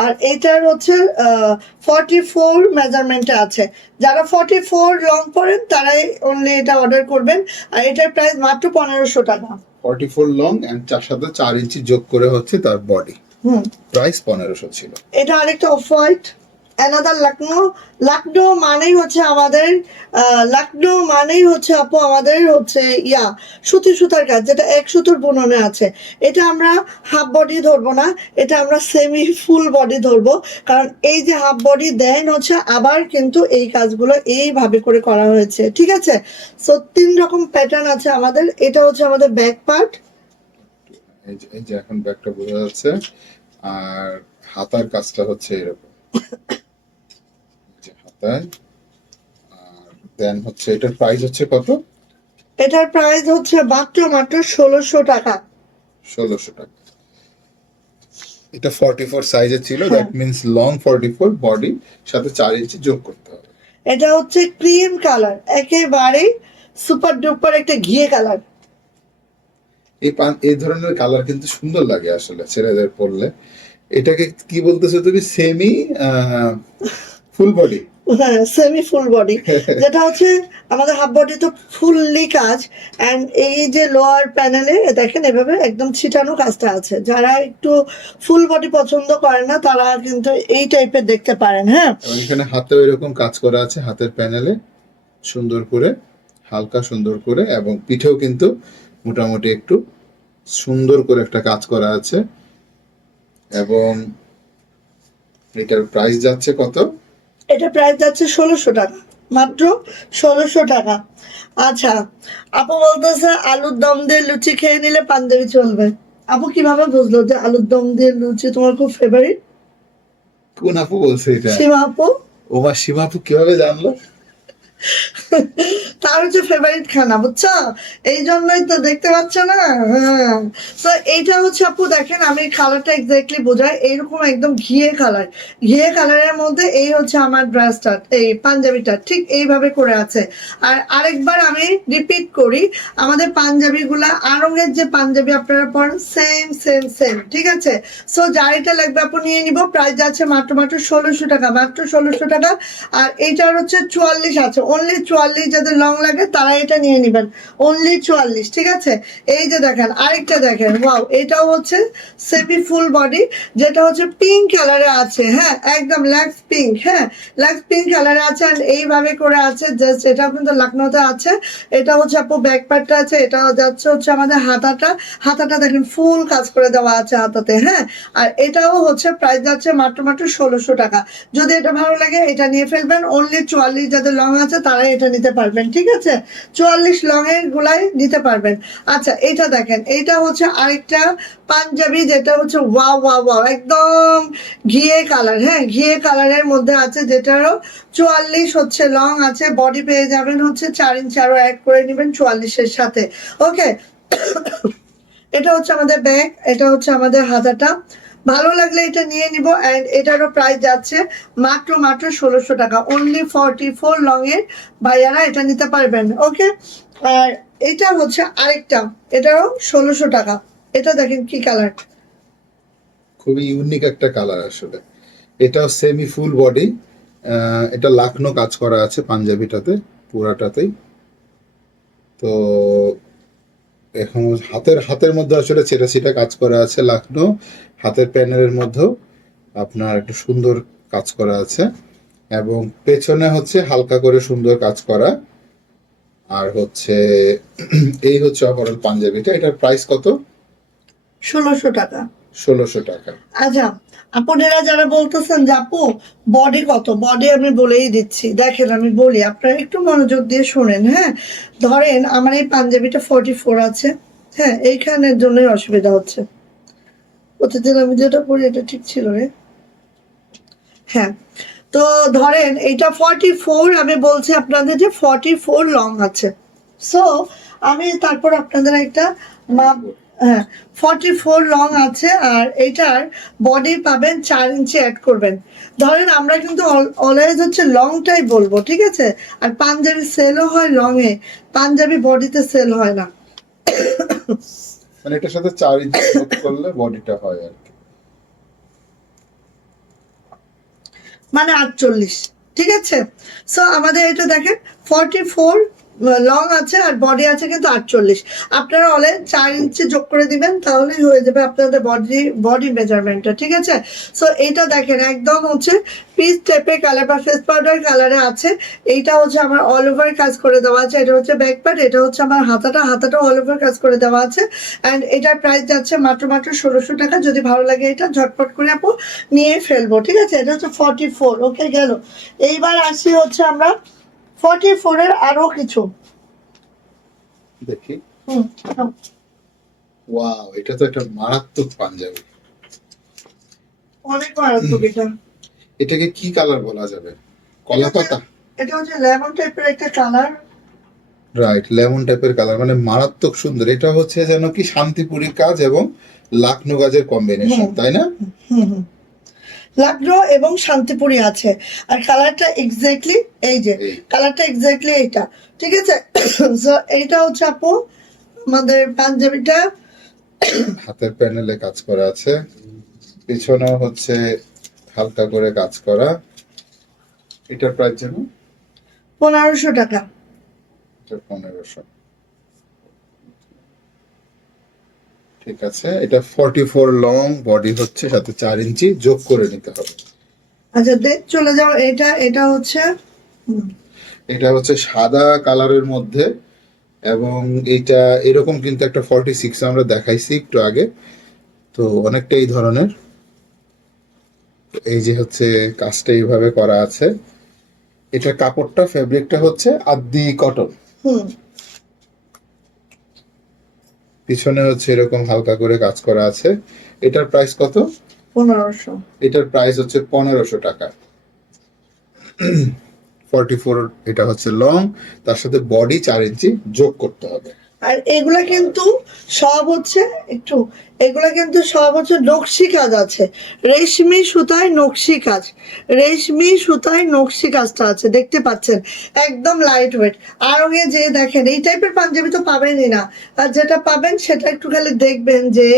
আর এটার হচ্ছে 44 মেজারমেন্টে আছে। যারা 44 লং পরেন তারাই অনলি এটা অর্ডার করবেন। আর এটার প্রাইস মাত্র 1500 টাকা। 44 লং এন্ড চার সাথে 4 ইঞ্চি যোগ করে হচ্ছে তার বডি। প্রাইস 1500 ছিল। এটা আরেকটা off white, another Lucknow. Lucknow মানেই হচ্ছে আমাদের লখনৌ মানেই হচ্ছে আপু আমাদের হচ্ছে ইয়া সুতি সুতার কাজ, যেটা এক সুতোর বুননে আছে। এটা আমরা হাফ বডি ধরবো না, এটা আমরা সেমি ফুল বডি ধরবো। কারণ এই যে হাফ বডি দেন হচ্ছে আবার কিন্তু এই কাজগুলো এইভাবে করে করা হয়েছে। ঠিক আছে, সো 3 রকম প্যাটার্ন আছে আমাদের। এটা হচ্ছে আমাদের ব্যাক পার্ট। এই যে এখন ব্যাকটা বোঝা যাচ্ছে। আর হাতার কাজটা হচ্ছে এরকম, যে হাতায়। আর দেন হচ্ছে এটার প্রাইস হচ্ছে কত? এটার প্রাইস হচ্ছে মাত্র 1600 টাকা। 1600 টাকা। এটা 44 সাইজে ছিল, হ্যাঁ। দ্যাট মিন্স লং 44, বডি সাথে 4 ইঞ্চি যোগ করতে হবে। এটা হচ্ছে ক্রিম কালার, একেবারে সুপার ডুপার একটা ঘিয়ে কালার। এই ধরনের কালার কিন্তু সুন্দর লাগে আসলে ছেলেদের পরলে। এটাকে কি বলতেছো তুমি? Semi full body? হ্যাঁ সেমি ফুল বডি, যেটা হচ্ছে আমাদের হাফ বডি তো ফুললি কাজ। অ্যান্ড এই যে লোয়ার প্যানেলে দেখেন এভাবে একদম ছিটানো কাজটা আছে। যারা একটু ফুল বডি পছন্দ করেন না তারা কিন্তু এই টাইপের দেখতে পারেন। হ্যাঁ, এবং এখানে হাতেও এরকম কাজ করা আছে, হাতের প্যানেলে সুন্দর করে, হালকা সুন্দর করে, এবং পিঠেও কিন্তু মোটামুটি একটু সুন্দর করে একটা কাজ করা আছে। এবং এটার প্রাইস যাচ্ছে কত? এটা প্রাইস যাচ্ছে 1600 টাকা, মাত্র 1600 টাকা। আচ্ছা আপু বলতেছে আলুর দম দিয়ে লুচি খেয়ে নিলে পাঞ্জাবি চলবে। আপু কিভাবে বুঝলো যে আলুর দম দিয়ে লুচি তোমার খুব ফেভারিট? কোন আপু বলছে এটা? সীমা আপু। ওমা, সীমা আপু কিভাবে জানলো? তার হচ্ছে ফেভারিট খানা, বুঝছো? এই জন্যই তো দেখতে পাচ্ছ না। হ্যাঁ, তো এইটা হচ্ছে আপু দেখেন, আমি কালারটা এক্স্যাক্টলি বোঝাই, এইরকম একদম ঘিয়ে কালার। ঘিয়ে কালারের মধ্যে এই হচ্ছে আমার ড্রেসটা, এই পাঞ্জাবিটা ঠিক এইভাবে করে আছে। আর আরেকবার আমি রিপিট করি, আমাদের পাঞ্জাবিগুলা আরঙের যে পাঞ্জাবি আপনারা পরেন সেম সেম সেম। ঠিক আছে, সো যার এটা লাগবে আপু নিয়ে নিব। প্রাইস আছে মাত্র 1600 টাকা, মাত্র 1600 টাকা। আর এইটার হচ্ছে 44 আছে, অনলি 44। যাদের লং লাগে তারা এটা নিয়ে নেবেন, অনলি 44। ঠিক আছে, এই যে দেখেন আরেকটা দেখেন, ওয়াও, এটাও হচ্ছে সেমি ফুল বডি, যেটা হচ্ছে পিঙ্ক কালারে আছে। হ্যাঁ একদম ল্যাক্স পিঙ্ক, হ্যাঁ ল্যাক্স পিঙ্ক কালারে আছে। আর এইভাবে করে আছে, জাস্ট এটা কিন্তু লখনৌতে আছে। এটা হচ্ছে আপু ব্যাক পার্টটা আছে, এটা যাচ্ছে হচ্ছে আমাদের হাতাটা। হাতাটা দেখেন ফুল কাজ করে দেওয়া আছে হাতাতে। হ্যাঁ, আর এটাও হচ্ছে প্রাইস যাচ্ছে মাত্র 1600 টাকা। যদি এটা ভালো লাগে এটা নিয়ে ফেলবেন, অনলি 44। যাদের লং আছে তারা এটা নিতে পারবেন, ঠিক আছে? 44 লং এর গুলাই নিতে পারবেন। আচ্ছা, এটা দেখেন, এইটা হচ্ছে আরেকটা পাঞ্জাবি, যেটা হচ্ছে ওয়াও ওয়াও ওয়াও, একদম ঘিয়ে কালার। হ্যাঁ, ঘিয়ে কালারের মধ্যে আছে, যেটারও 44 হচ্ছে লং আছে, বডি পেয়ে যাবেন হচ্ছে 4 ইঞ্চি, আরো অ্যাড করে নেবেন 44-এর সাথে। ওকে, এটা হচ্ছে আমাদের ব্যাগ, এটা হচ্ছে আমাদের হাতাটা। ভালো লাগলে এটা নিয়ে নিব। অ্যান্ড এটারও প্রাইস যাচ্ছে মাত্র মাত্র 1600 টাকা। অনলি 44 লং এর ভাইয়ারা এটা নিতে পারবেন। ওকে, আর এটা হচ্ছে আরেকটা, এটারও 1600 টাকা। এটা দেখেন কি কালার, খুবই ইউনিক একটা কালার আসলে। এটা সেমি ফুল বডি, এটা লাখনো কাজ করা আছে পাঞ্জাবিটাতে পুরাটাতেই। তো এখন হাতের হাতের মধ্যে আসলে ছেটা ছিটা কাজ করা আছে লাখনো, হাতের প্যানেলের মধ্যেও আপনার একটু সুন্দর কাজ করা আছে, এবং পেছনে হচ্ছে হালকা করে সুন্দর কাজ করা। আর হচ্ছে এই হচ্ছে ওভারঅল পাঞ্জাবিটা। এটার প্রাইস কত? 1600 টাকা। 1600 টাকা। আচ্ছা, আপনারা যারা বলতেছেন যে আপু বডি কত, বডি আমি বলেই দিচ্ছি। দেখেন, আমি বলি, আপনারা একটু মনোযোগ দিয়ে শোনেন। হ্যাঁ, ধরেন আমার এই পাঞ্জাবিটা 44 আছে। হ্যাঁ, এইখানের জন্যই অসুবিধা হচ্ছে। প্রতিদিন আমি যেটা পড়ি এটা ঠিক ছিল রে। হ্যাঁ, তো ধরেন এইটা 44, আমি বলছি আপনাদের যে 44 লং আছে। সো আমি তারপর আপনাদের একটা মাপ, হ্যাঁ 44 লং আছে, আর এটার বডি পাবেন 4 ইঞ্চি অ্যাড করবেন। ধরেন আমরা কিন্তু অলওয়েজ হচ্ছে লংটাই বলবো, ঠিক আছে? আর পাঞ্জাবি সেলও হয় লং এ, পাঞ্জাবি বডিতে সেল হয় না। মানে এটার সাথে 4 ইঞ্চি যোগ করলে বডিটা হয় আর কি। মানে 48, ঠিক আছে? সো আমাদের এটা দেখেন 44 লং আছে, আর বডি আছে কিন্তু 48। আপনারা হলে 4 ইঞ্চি যোগ করে দিবেন, তাহলেই হয়ে যাবে আপনাদের বডি মেজারমেন্টটা, ঠিক আছে? সো এইটা দেখেন একদম হচ্ছে পিচ টাইপের কালার বা ফেস পাউডার কালারে আছে। এইটা হচ্ছে আমার অল ওভার কাজ করে দেওয়া আছে। এটা হচ্ছে ব্যাক পার্ট, এটা হচ্ছে আমার হাতাটা অল ওভার কাজ করে দেওয়া আছে। অ্যান্ড এটার প্রাইস যাচ্ছে মাত্র মাত্র 1600 টাকা। যদি ভালো লাগে এটা ঝটপট করে আপু নিয়ে ফেলবো, ঠিক আছে? এটা হচ্ছে 44। ওকে, গেল। এইবার আসি হচ্ছে আমরা 44 এর আরো কিছু। দেখি। হুম, ওয়াও, এটা তো একটা মারাত্মক পাঞ্জাবি। অনেক মারাত্মক এটা। এটাকে কি কালার বলা যাবে? কলা পাতা? এটা হচ্ছে লেমন টাইপের একটা কালার। রাইট, লেমন টাইপের কালার, মানে মারাত্মক সুন্দর। এটা হচ্ছে যেন কি শান্তিপুরি কাজ এবং লাখনো কাজের কম্বিনেশন, তাই না? হুম হুম, লাকডো এবং শান্তিপুরি আছে। আর কালারটা এক্স্যাক্টলি এই যে এই কালারটা এক্স্যাক্টলি এইটা, ঠিক আছে? সো এইটা হচ্ছে আপু আমাদের পাঞ্জাবিটা। হাতের প্যানেলে কাজ করা আছে, পিছনেও হচ্ছে হালকা করে কাজ করা। এটার প্রাইস যেন 1500 টাকা। 1500। ঠিক আছে, এটা 44 লং, বডি হচ্ছে সাথে 4 ইঞ্চি যোগ করে নিতে হবে। আচ্ছা, চলে যাও। এটা হচ্ছে এটা হচ্ছে সাদা কালারের মধ্যে, এবং এইটা এরকম কিন্তু একটা 46 আমরা দেখাইছি একটু আগে, তো অনেকটা এই ধরনের। এই যে হচ্ছে কাজটা এইভাবে করা আছে। এটা কাপড়টা, ফেব্রিকটা হচ্ছে আদি কটন। হুম, পিছনে হচ্ছে এরকম হালকা করে কাজ করা আছে। এটার প্রাইস কত? 1500। এটার প্রাইস হচ্ছে 1500 টাকা। 44, এটা হচ্ছে লং, তার সাথে বডি 4 ইঞ্চি যোগ করতে হবে। আর এগুলা কিন্তু সব হচ্ছে একটু, এগুলা কিন্তু সব হচ্ছে নকশি কাজ আছে, রেশমি সুতায় নকশি কাজ, রেশমি সুতায় নকশি কাজটা আছে, দেখতে পাচ্ছেন? একদম লাইট ওয়েট। আর ওকে যে দেখেন, এই টাইপের পাঞ্জাবি তো পাবেনই না। আর যেটা পাবেন সেটা একটু খালি দেখবেন যে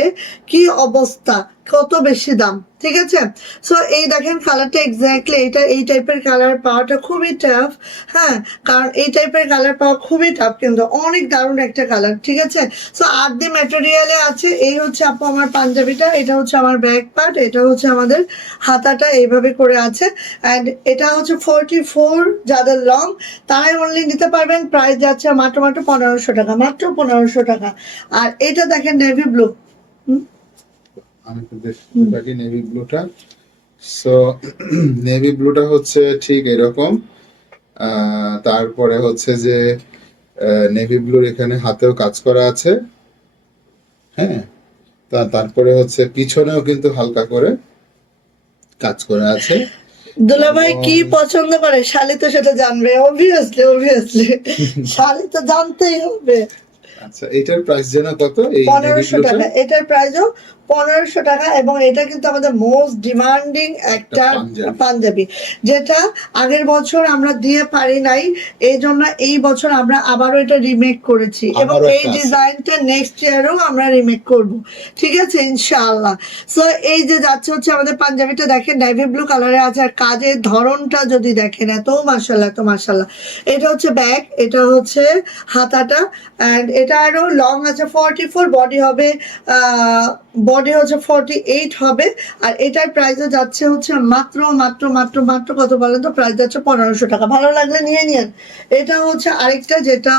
কি অবস্থা, কত বেশি দাম, ঠিক আছে? সো এই দেখেন কালারটা এক্স্যাক্টলি এটা, এই টাইপের কালার পাওয়াটা খুবই টাফ। হ্যাঁ, কারণ এই টাইপের কালার পাওয়া খুবই টাফ, কিন্তু অনেক দারুণ একটা কালার, ঠিক আছে? সো আদি ম্যাটেরিয়ালে আছে। এই হচ্ছে আপু আমার পাঞ্জাবিটা, এটা হচ্ছে আমার ব্যাক পার্ট, এটা হচ্ছে আমাদের হাতাটা এইভাবে করে আছে। অ্যান্ড এটা হচ্ছে 44, যাদের লং তারাই অনলি নিতে পারবেন। প্রাইস যাচ্ছে মাত্র মাত্র 1500 টাকা, মাত্র 1500 টাকা। আর এটা দেখেন নেভি ব্লু। আমি একটু দেখি নেভি ব্লুটা। সো নেভি ব্লুটা হচ্ছে ঠিক এরকম, তারপরে হচ্ছে যে নেভি ব্লুর এখানে হাতেও কাজ করা আছে। হ্যাঁ, তারপরে হচ্ছে পিছনেও কিন্তু হালকা করে কাজ করা আছে। দুলাভাই এবং কি পছন্দ করে শালি তো সেটা জানবে, অবভিয়াসলি অবভিয়াসলি শালি তো জানতেই হবে। আচ্ছা, এটার প্রাইস যেন কত এই নেভি 1500 ব্লুটা? টাকা, এটার প্রাইসও 1500 টাকা। এবং এটা কিন্তু আমাদের মোস্ট ডিমান্ডিং একটা পাঞ্জাবি। পাঞ্জাবি, যেটা আগের বছর আমরা দিয়ে পারি নাই, এই জন্য এই বছর আমরা আবারও এটা রিমেক করেছি এবং আমারও এই একটা আছে। ডিজাইনটা নেক্সট ইয়ারও আমরা রিমেক করব, ঠিক আছে ইনশাআল্লাহ। সো এই যে যাচ্ছে হচ্ছে আমাদের পাঞ্জাবিটা, দেখেন নেভি ব্লু কালারে আছে, আর কাজের ধরনটা যদি দেখেন এত মাশাআল্লাহ, এত মাশাআল্লাহ। এটা হচ্ছে ব্যাক, এটা হচ্ছে হাতাটা, অ্যান্ড এটা আরো লং আছে 44, বডি হবে বডি হচ্ছে 48 হবে। আর এটার প্রাইসও যাচ্ছে হচ্ছে মাত্র মাত্র মাত্র মাত্র কত বলেন তো, প্রাইস যাচ্ছে 1500 টাকা। ভালো লাগলে নিয়ে নিন। এটা হচ্ছে আরেকটা যেটা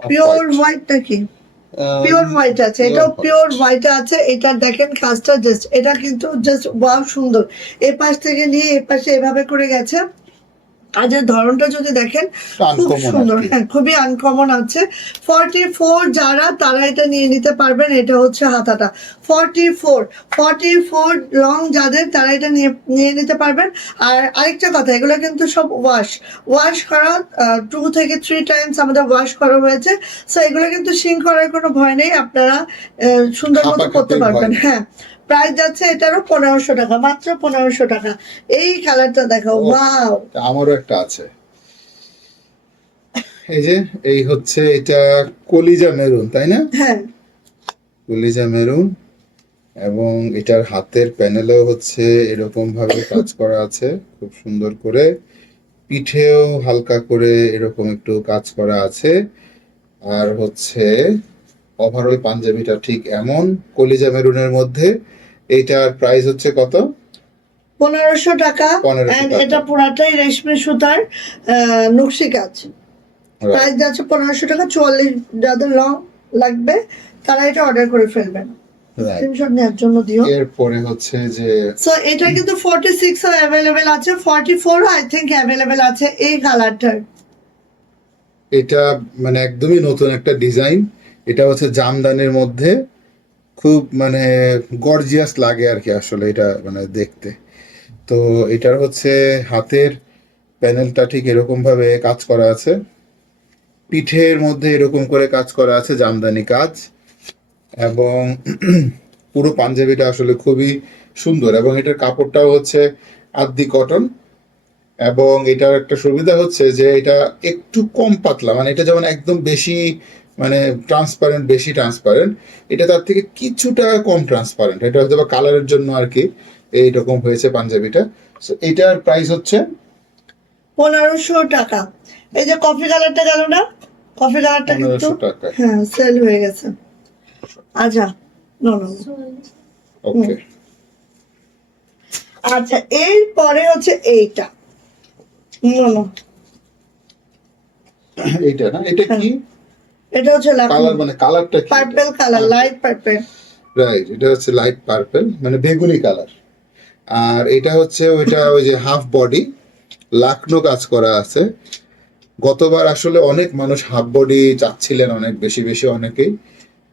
পিওর হোয়াইট নাকি পিওর হোয়াইট আছে, এটাও পিওর হোয়াইট আছে। এটা দেখেন কাজটা জাস্ট, এটা কিন্তু জাস্ট ওয়াও সুন্দর। এ পাশ থেকে নিয়ে এ পাশে এভাবে করে গেছে। কাজের ধরনটা যদি দেখেন খুব আনকমন সুন্দর, আর কি। হ্যাঁ খুবই আনকমন আছে। 44 যারা তারা এটা নিয়ে নিতে পারবেন। এটা হচ্ছে হাতাটা 44 লং যাদের তারা এটা নিয়ে নিয়ে নিতে পারবেন। আর আরেকটা কথা, এগুলো কিন্তু সব ওয়াশ করা, 2 থেকে 3 টাইমস আমাদের ওয়াশ করা হয়েছে। সো এগুলো কিন্তু শিং করার কোনো ভয় নেই, আপনারা সুন্দর মতো হাঁপাকাতে করতে ভয় পারবেন। নেই। হ্যাঁ, প্রাইস যাচ্ছে এটারও 1500 টাকা, মাত্র 1500 টাকা। এই কালারটা দেখো, ও, ওয়াও। আমারও একটা আছে। এই যে এই হচ্ছে এটা কলিজা মেরুন, তাই না? হ্যাঁ, কলিজা মেরুন। এবং এটার হাতের প্যানেলেও হচ্ছে এরকম ভাবে কাজ করা আছে খুব সুন্দর করে। পিঠেও হালকা করে এরকম একটু কাজ করা আছে। আর হচ্ছে ওভারঅল পাঞ্জাবিটা ঠিক এমন কলিজা মেরুনের মধ্যে। এইটার প্রাইস হচ্ছে কত? 1500 টাকা। 1500 অ্যান্ড টাকা। এটা পুরাটাই রেশমি সুতার নকশি কাজ। প্রাইস যাচ্ছে 1500 টাকা। 44 যাদের লং লাগবে তারা এটা অর্ডার করে ফেলবেন, স্ক্রিনশট নেওয়ার জন্য দিও। এরপরে হচ্ছে যে সো এটা কিন্তু 46 ও অ্যাভেলেবেল আছে, 44 আই থিংক অ্যাভেলেবেল আছে এই কালারটার। এটা মানে একদমই নতুন একটা ডিজাইন। এটা হচ্ছে জামদানির মধ্যে খুব মানে গর্জিয়াস লাগে আর কি আসলে এটা মানে দেখতে। তো এটার হচ্ছে হাতের প্যানেলটা ঠিক এরকম ভাবে কাজ করা আছে। পিঠের মধ্যে এরকম করে কাজ করা আছে জামদানি কাজ। এবং পুরো পাঞ্জাবিটা আসলে খুবই সুন্দর। এবং এটার কাপড়টাও হচ্ছে আদ্দি কটন। এবং এটার একটা সুবিধা হচ্ছে যে এটা একটু কম পাতলা, মানে এটা যেমন একদম বেশি মানে ট্রান্সপারেন্ট, বেশি ট্রান্সপারেন্ট, এটা তার থেকে কিছুটা কম ট্রান্সপারেন্ট। এটা হয়তো বা কালারের জন্য আর কি এইরকম হয়েছে পাঞ্জাবিটা। সো এটার প্রাইস হচ্ছে 1500 টাকা। এই যে কফি কালারটা গেল না, কফি কালারটা কিন্তু 1500 টাকা। হ্যাঁ সেল হয়ে গেছে। আচ্ছা, নো নো। ওকে। আচ্ছা, এরপরে হচ্ছে এইটা, নো নো, এইটা না, এটা কি এটা হচ্ছে কালার, মানে কালারটা কি? Purple colour, light purple. Right, এটা হচ্ছে লাইট পার্পল মানে বেগুনি কালার। আর এটা হচ্ছে ওইটা ওই যে হাফ বডি লাকনো কাজ করা আছে। গতবার আসলে অনেক মানুষ হাফ বডি চাচ্ছিলেন, অনেক বেশি বেশি অনেকেই।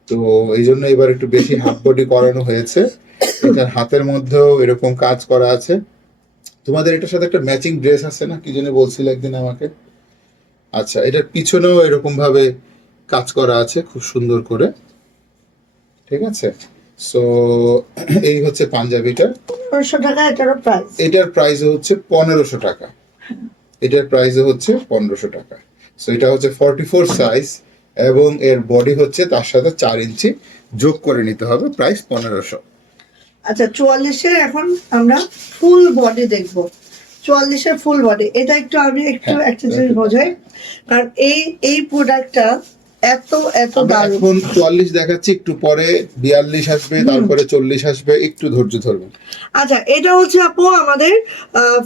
তো এই জন্য এবার একটু বেশি হাফ বডি করানো হয়েছে। এটার হাতের মধ্যেও এরকম কাজ করা আছে। তোমাদের এটার সাথে একটা ম্যাচিং ড্রেস আছে না, কি জানি বলছিল একদিন আমাকে। আচ্ছা, এটার পিছনেও এরকম ভাবে কাজ করা আছে খুব সুন্দর করে। ঠিক আছে। সো এই হচ্ছে পাঞ্জাবিটা। 1500 টাকা এটারও প্রাইস। এটার প্রাইস হচ্ছে 1500 টাকা। এটার প্রাইস হচ্ছে 1500 টাকা। সো এটা হচ্ছে 44 সাইজ এবং এর বডি হচ্ছে তার সাথে 4 ইঞ্চি যোগ করে নিতে হবে, প্রাইস 1500। আচ্ছা, 44-এর এখন আমরা ফুল বডি দেখব। 44-এর ফুল বডি, এটা একটু আমি একটু হ্যাঁ, একটা জিনিস বোঝাই। কারণ এই প্রোডাক্টটা এত এত আমরা দারুণ। এখন 44 দেখাচ্ছি, একটু পরে 42 আসবে, তারপরে 40 আসবে, একটু ধৈর্য ধরবেন। আচ্ছা, এটা হচ্ছে আপু আমাদের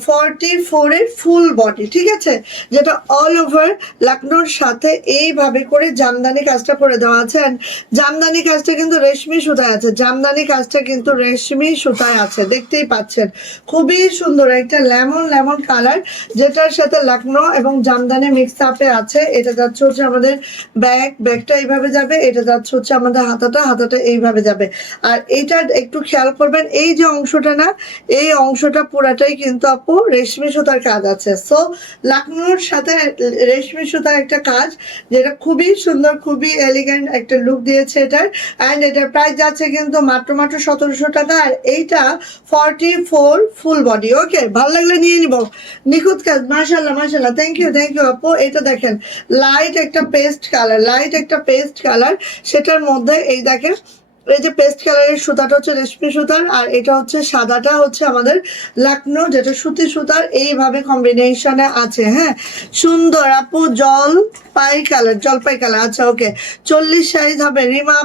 44 এর ফুল বডি, ঠিক আছে, যেটা অল ওভার লাকনোর সাথে এইভাবে করে জামদানি কাজটা করে দেওয়া আছে। And জামদানি কাজটা কিন্তু রেশমি সুতায় আছে, জামদানি কাজটা কিন্তু রেশমি সুতায় আছে, দেখতেই পাচ্ছেন। খুবই সুন্দর একটা লেমন লেমন কালার, যেটার সাথে লাকনো এবং জামদানি মিক্স আপে আছে। এটা যাচ্ছে হচ্ছে আমাদের ব্যাগটা এইভাবে যাবে, এটা যাচ্ছে হচ্ছে আমাদের হাতাটা এইভাবে যাবে। আর এইটা একটু খেয়াল করবেন, এই যে অংশটা না, এই অংশটা পুরাটাই কিন্তু আপু রেশমি সুতার কাজ আছে। সো লাকনোর সাথে রেশমি সুতার একটা কাজ, যেটা খুবই সুন্দর, খুবই এলিগেন্ট একটা লুক দিয়েছে এটার। অ্যান্ড এটার প্রাইস যাচ্ছে কিন্তু মাত্র 1700 টাকা। আর এইটা 44 ফুল বডি। ওকে, ভালো লাগলে নিয়ে নিব। নিখুঁত কাজ, মাশাল্লাহ মাশাল্লাহ, থ্যাংক ইউ আপু। এটা দেখেন, লাইট একটা পেস্ট কালার, সেটার মধ্যে এই দেখেন, এই যে পেস্ট কালারের সুতাটা হচ্ছে রেশমি সুতার, আর এটা হচ্ছে সাদাটা হচ্ছে আমাদের লাকনো, যেটা সুতি সুতার, এইভাবে কম্বিনেশনে আছে। হ্যাঁ, সুন্দর আপু, জলপাই কালার। আচ্ছা, ওকে, 40 সাইজ হবে। রিমা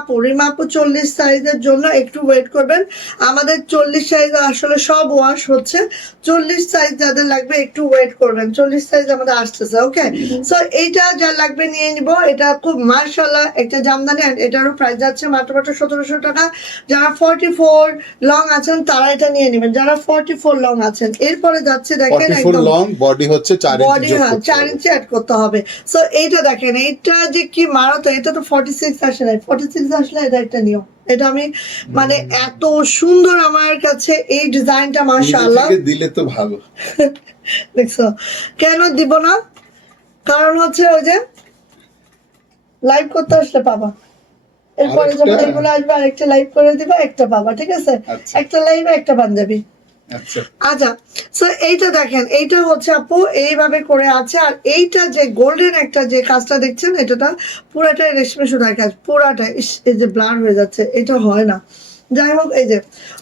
আপু 40 সাইজের জন্য একটু ওয়েট করবেন। আমাদের 40 সাইজ আসলে সব ওয়াশ হচ্ছে, 40 সাইজ যাদের লাগবে একটু ওয়েট করবেন, 40 সাইজ আমাদের আসতেছে। ওকে, সো এইটা যা লাগবে নিয়ে নিব। এটা খুব মাশাআল্লাহ একটা জামদানি, and এটারও প্রাইস যাচ্ছে মাত্র 1700 টাকা। যারা 44 লং আছেন তারা এটা নিয়ে নেবেন, যারা 44 লং আছেন। এরপরে যাচ্ছে দেখেন 44 একদম লং, বডি হচ্ছে 4 ইঞ্চি বডি, যোগ হ্যাঁ, করতে 4 হবে। ইঞ্চি অ্যাড করতে হবে। সো এইটা দেখেন, এইটা যে কি মারাত্মক, এটা তো 46 আসে নাই, 46 আসলে এটা একটা নিয়ম। এটা আমি মানে এত সুন্দর আমার কাছে এই ডিজাইনটা, নিজে মাশাআল্লাহ। থেকে দিলে তো ভালো। দেখছো, কেন দিব না? কারণ হচ্ছে ওই যে লাইভ করতে আসলে পাবা, এরপরে যখন আরেকটা? এগুলো আসবে আরেকটা লাইভ করে দিবা, একটা পাবা, ঠিক আছে? আচ্ছা একটা লাইভে একটা পাঞ্জাবি। আচ্ছা, আচ্ছা, সো এইটা দেখেন, এইটা হচ্ছে আপু এইভাবে করে আছে। আর এইটা যে গোল্ডেন একটা যে কাজটা দেখছেন, এটা পুরাটাই রেশমি সুতার কাজ, পুরাটাই। ইস, এই যে ব্লার হয়ে যাচ্ছে, এটা হয় না। যাই হোক, এই যে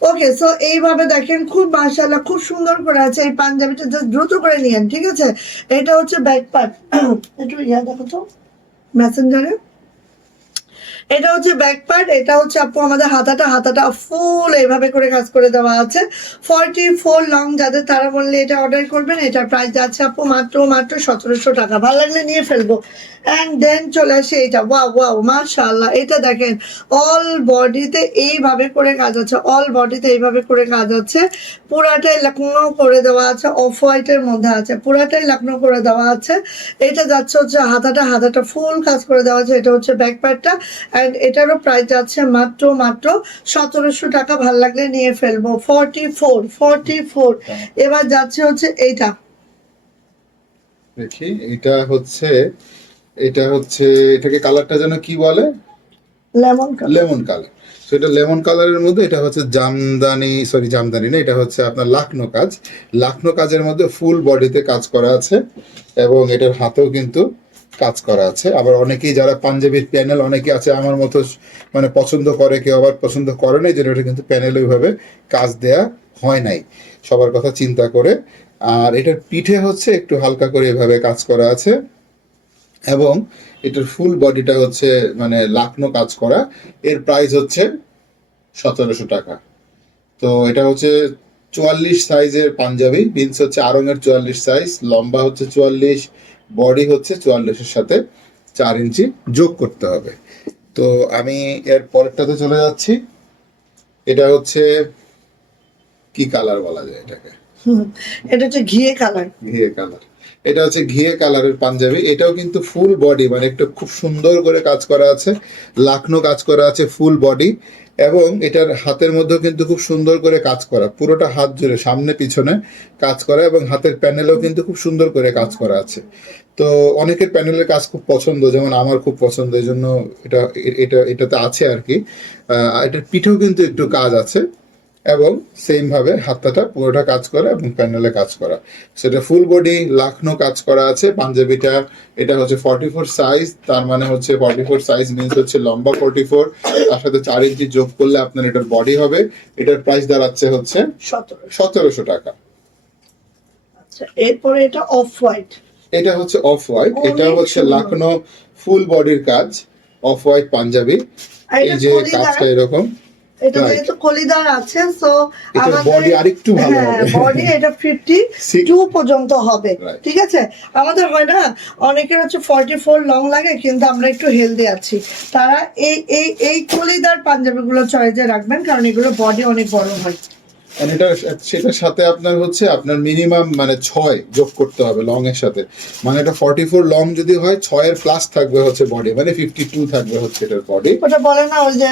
ওকে, সো এইভাবে দেখেন, খুব মাশাআল্লাহ, খুব সুন্দর করে আছে। এই পাঞ্জাবিটা জাস্ট দ্রুত করে নিয়েন, ঠিক আছে? এটা হচ্ছে ব্যাক পার্ট। একটু দেখো তো মেসেঞ্জারে, এটা হচ্ছে ব্যাক পার্ট। এটা হচ্ছে আপু আমাদের হাতাটা ফুল এইভাবে করে কাজ করে দেওয়া আছে। 44 লং যাদের, তারা বললে এটা অর্ডার করবেন। এটার প্রাইস যাচ্ছে আপু মাত্র 1700 টাকা। ভালো লাগলে নিয়ে ফেলবো। অ্যান্ড দেন চলে আসে এটা, ওয়াও মাশাআল্লাহ। এটা দেখেন, অল বডিতে এইভাবে করে কাজ আছে, পুরাটাই লখনৌ করে দেওয়া আছে, অফ হোয়াইটের মধ্যে আছে, পুরাটাই লখনৌ করে দেওয়া আছে। এটা যাচ্ছে হচ্ছে হাতাটা ফুল কাজ করে দেওয়া আছে। এটা হচ্ছে ব্যাক পার্টটা, অ্যান্ড এটারও প্রাইস যাচ্ছে মাত্র 1700 টাকা। ভাল লাগলে নিয়ে ফেলবো। 44। এবার যাচ্ছে হচ্ছে এইটা, দেখি। এটা হচ্ছে এটাকে কালারটা যেন কি বলে? Lemon colour. Lemon colour. তো এটা লেমন কালারের মধ্যে, এটা হচ্ছে জামদানি না, এটা হচ্ছে আপনার লাকনো কাজের মধ্যে ফুল বডিতে কাজ করা আছে, এবং এটার হাতেও কিন্তু কাজ করা আছে। আবার অনেকেই যারা পাঞ্জাবির প্যানেল, অনেকে আছে আমার মতো, মানে পছন্দ করে, কেউ আবার পছন্দ করে না, যেটা, এটা কিন্তু প্যানেল ওইভাবে কাজ দেয়া হয় নাই, সবার কথা চিন্তা করে। আর এটার পিঠে হচ্ছে একটু হালকা করে এভাবে কাজ করা আছে, এবং এটার ফুল বডিটা হচ্ছে মানে লাকনো কাজ করা। এর প্রাইস হচ্ছে 1700 টাকা। তো এটা হচ্ছে 44 সাইজের পাঞ্জাবি, বিনস হচ্ছে আরঙের 44 সাইজ, লম্বা হচ্ছে 44, বডি হচ্ছে 44-এর সাথে 4 ইঞ্চি যোগ করতে হবে। তো আমি এর পরেরটাতে চলে যাচ্ছি। এটা হচ্ছে কি কালার বলা যায় এটাকে? এটা হচ্ছে ঘিয়ে কালার। ঘিয়ে কালার। এটা হচ্ছে ঘিয়ে কালারের পাঞ্জাবি। এটাও কিন্তু ফুল বডি, মানে একটু খুব সুন্দর করে কাজ করা আছে, লাকনো কাজ করা আছে ফুল বডি, এবং এটার হাতের মধ্যেও কিন্তু খুব সুন্দর করে কাজ করা, পুরোটা হাত জুড়ে সামনে পিছনে কাজ করা, এবং হাতের প্যানেলেও কিন্তু খুব সুন্দর করে কাজ করা আছে। তো অনেকের প্যানেলের কাজ খুব পছন্দ, যেমন আমার খুব পছন্দ, এই জন্য এটাতে আছে আর কি। এটার পিঠেও কিন্তু একটু কাজ আছে, এবং সেম ভাবে হাতটা পুরোটা কাজ করা এবং প্যানেলে কাজ করা, সেটা ফুল বডি লাখনো কাজ করা আছে। পাঞ্জাবিটা এটা হচ্ছে 44 সাইজ, তার মানে হচ্ছে 44 সাইজ মিন্স হচ্ছে লম্বা 44, তার সাথে 4 ইঞ্চি যোগ করলে আপনার এটার বডি হবে। এটার প্রাইস দাঁড়াচ্ছে হচ্ছে 1700 টাকা। আচ্ছা, এরপরে এটা অফ হোয়াইট। এটা হচ্ছে অফ হোয়াইট, এটা অনেক হচ্ছে সুন্দর। লাকনো ফুল বডির কাজ, অফ হোয়াইট পাঞ্জাবি, আর এই এটা যে কলিদার, কাজটা এরকম। এটা Right. যেহেতু কলিদার আছে সো এটার আমাদের বডি আরেকটু ভালো হ্যাঁ হবে। বডি এটা 52 পর্যন্ত হবে। Right. ঠিক আছে, আমাদের হয় না অনেকের হচ্ছে 44 লং লাগে কিন্তু আমরা একটু হেলদি আছি, তারা এই কলিদার পাঞ্জাবিগুলো চয়েসে রাখবেন কারণ এগুলো বডি অনেক বড় হয়। And এটা সেটার সাথে আপনার হচ্ছে আপনার মিনিমাম মানে 6 যোগ করতে হবে লং এর সাথে, মানে এটা 44 লং যদি হয় 6 এর প্লাস থাকবে হচ্ছে বডি, মানে 52 থাকবে হচ্ছে এটার বডি। ওটা বলে না ওই যে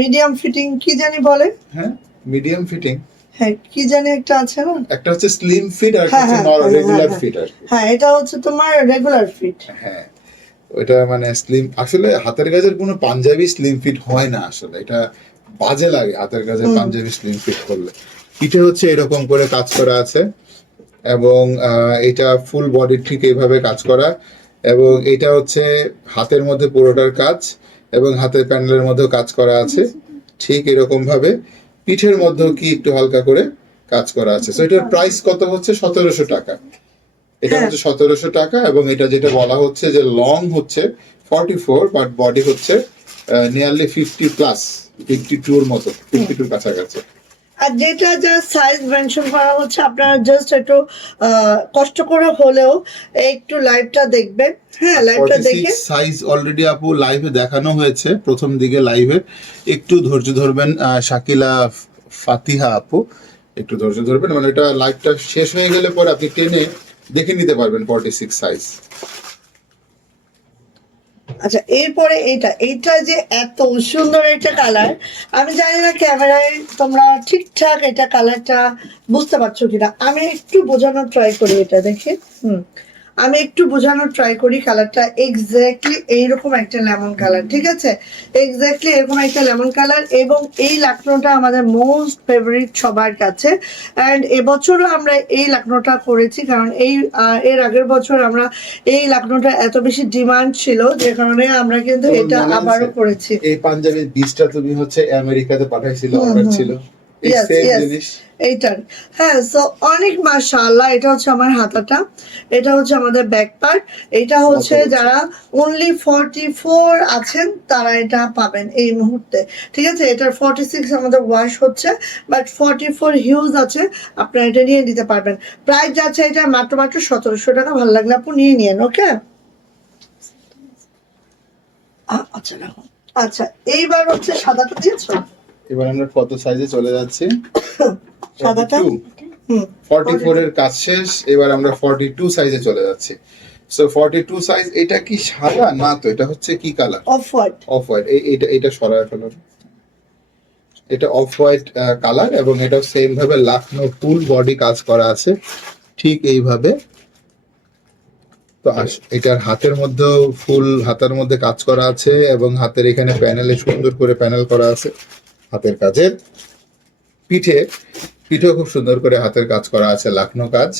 মিডিয়াম ফিটিং কি জানি বলে, হ্যাঁ মিডিয়াম ফিটিং, হ্যাঁ কি জানি একটা আছে না, একটা হচ্ছে স্লিম ফিট আর একটা হ্যাঁ হচ্ছে হ্যাঁ রেগুলার ফিট আর কি। হ্যাঁ এটা হচ্ছে তোমার রেগুলার ফিট। হ্যাঁ ওইটা মানে স্লিম, আসলে হাতের কাজের কোনো পাঞ্জাবি স্লিম ফিট হয় না, আসলে এটা বাজে লাগে হাতের কাজের পাঞ্জাবি স্লিম ফিট করলে। পিঠে হচ্ছে এরকম করে কাজ করা আছে এবং এটা ফুল বডি ঠিক এইভাবে কাজ করা, এবং এটা হচ্ছে হাতের মধ্যে পুরোটার কাজ এবং হাতের প্যানেলের মধ্যেও কাজ করা আছে ঠিক এরকম ভাবে, পিঠের মধ্যেও কি একটু হালকা করে কাজ করা আছে। তো এটার প্রাইস কত হচ্ছে 1700 টাকা, এটা হচ্ছে 1700 টাকা। এবং এটা যেটা বলা হচ্ছে যে লং হচ্ছে 44 বাট বডি হচ্ছে নিয়ারলি 50 প্লাস, 52 এর মতো, 52 কাছাকাছি। আর যেটা যা সাইজ মেনশন করা হচ্ছে আপনারা জাস্ট একটু কষ্ট করে হলেও একটু লাইভটা দেখবেন, হ্যাঁ লাইভটা দেখে। 46 সাইজ অলরেডি আপু লাইভে দেখানো হয়েছে, প্রথম দিকে লাইভে একটু ধৈর্য ধরবেন শাকিলা ফাতিহা আপু, একটু ধৈর্য ধরবেন, মানে এটা লাইভটা শেষ হয়ে গেলে পরে আপনি টেনে দেখে নিতে পারবেন 46 সাইজ। আচ্ছা এরপরে এইটা যে এত সুন্দর একটা কালার, আমি জানি না ক্যামেরায় তোমরা ঠিকঠাক এটা কালারটা বুঝতে পারছো কিনা, আমি একটু বোঝানোর ট্রাই করি এটা দেখে। আমি একটু বোঝানোর ট্রাই করি কালারটা এক্স্যাক্টলি এইরকম একটা লেমন কালার, ঠিক আছে এক্স্যাক্টলি এরকম একটা লেমন কালার। এবং এই লাকনোটা আমাদের মোস্ট ফেভারিট সবার কাছে, অ্যান্ড এবছরও আমরা এই লাকনোটা করেছি কারণ এর আগের বছর আমরা এই লাকনোটা এত বেশি ডিমান্ড ছিল যে কারণে আমরা কিন্তু তোমার এটা মনে আছে? আবারও করেছি। এই পাঞ্জাবির বীজটা তুমি হচ্ছে আমেরিকাতে পাঠাইছিল, অর্ডার ছিল এই Yes, সেম yes. জিনিস। এইটার হ্যাঁ সো অনেক মাশাআল্লাহ, এটা হচ্ছে আমার হাতাটা, এটা হচ্ছে আমাদের ব্যাক পার্ট, এটা হচ্ছে বলছে। যারা অনলি 44 আছেন তারা এটা পাবেন এই মুহূর্তে, ঠিক আছে এটার 46 আমাদের ওয়াশ হচ্ছে বাট 44 হিউজ আছে, আপনারা এটা নিয়ে নিতে পারবেন। প্রাইস যাচ্ছে এটা মাত্র 1700 টাকা, ভালো লাগলে আপু নিয়ে নিন। ওকে আচ্ছা রাখো। আচ্ছা এইবার হচ্ছে সাদাটা দিয়েছো, এবার আমরা কত সাইজে চলে যাচ্ছি, সাদাটা 44 এর কাজ শেষ, এবার আমরা 42 সাইজে চলে যাচ্ছি। সো 42 সাইজ, এটা কি সাদা না, তো এটা হচ্ছে কি colour, off white. Off white, এটা সরায় ফেলো, এটা অফ হোয়াইট কালার এবং এটা সেম ভাবে লাখনো ফুল বডি কাজ করা আছে ঠিক এইভাবে। তো এটার হাতের মধ্যেও ফুল হাতের মধ্যে কাজ করা আছে এবং হাতের এখানে প্যানেলে সুন্দর করে প্যানেল করা আছে হাতের কাজের। পিঠেও খুব সুন্দর করে হাতের কাজ করা আছে, লাখনো কাজ।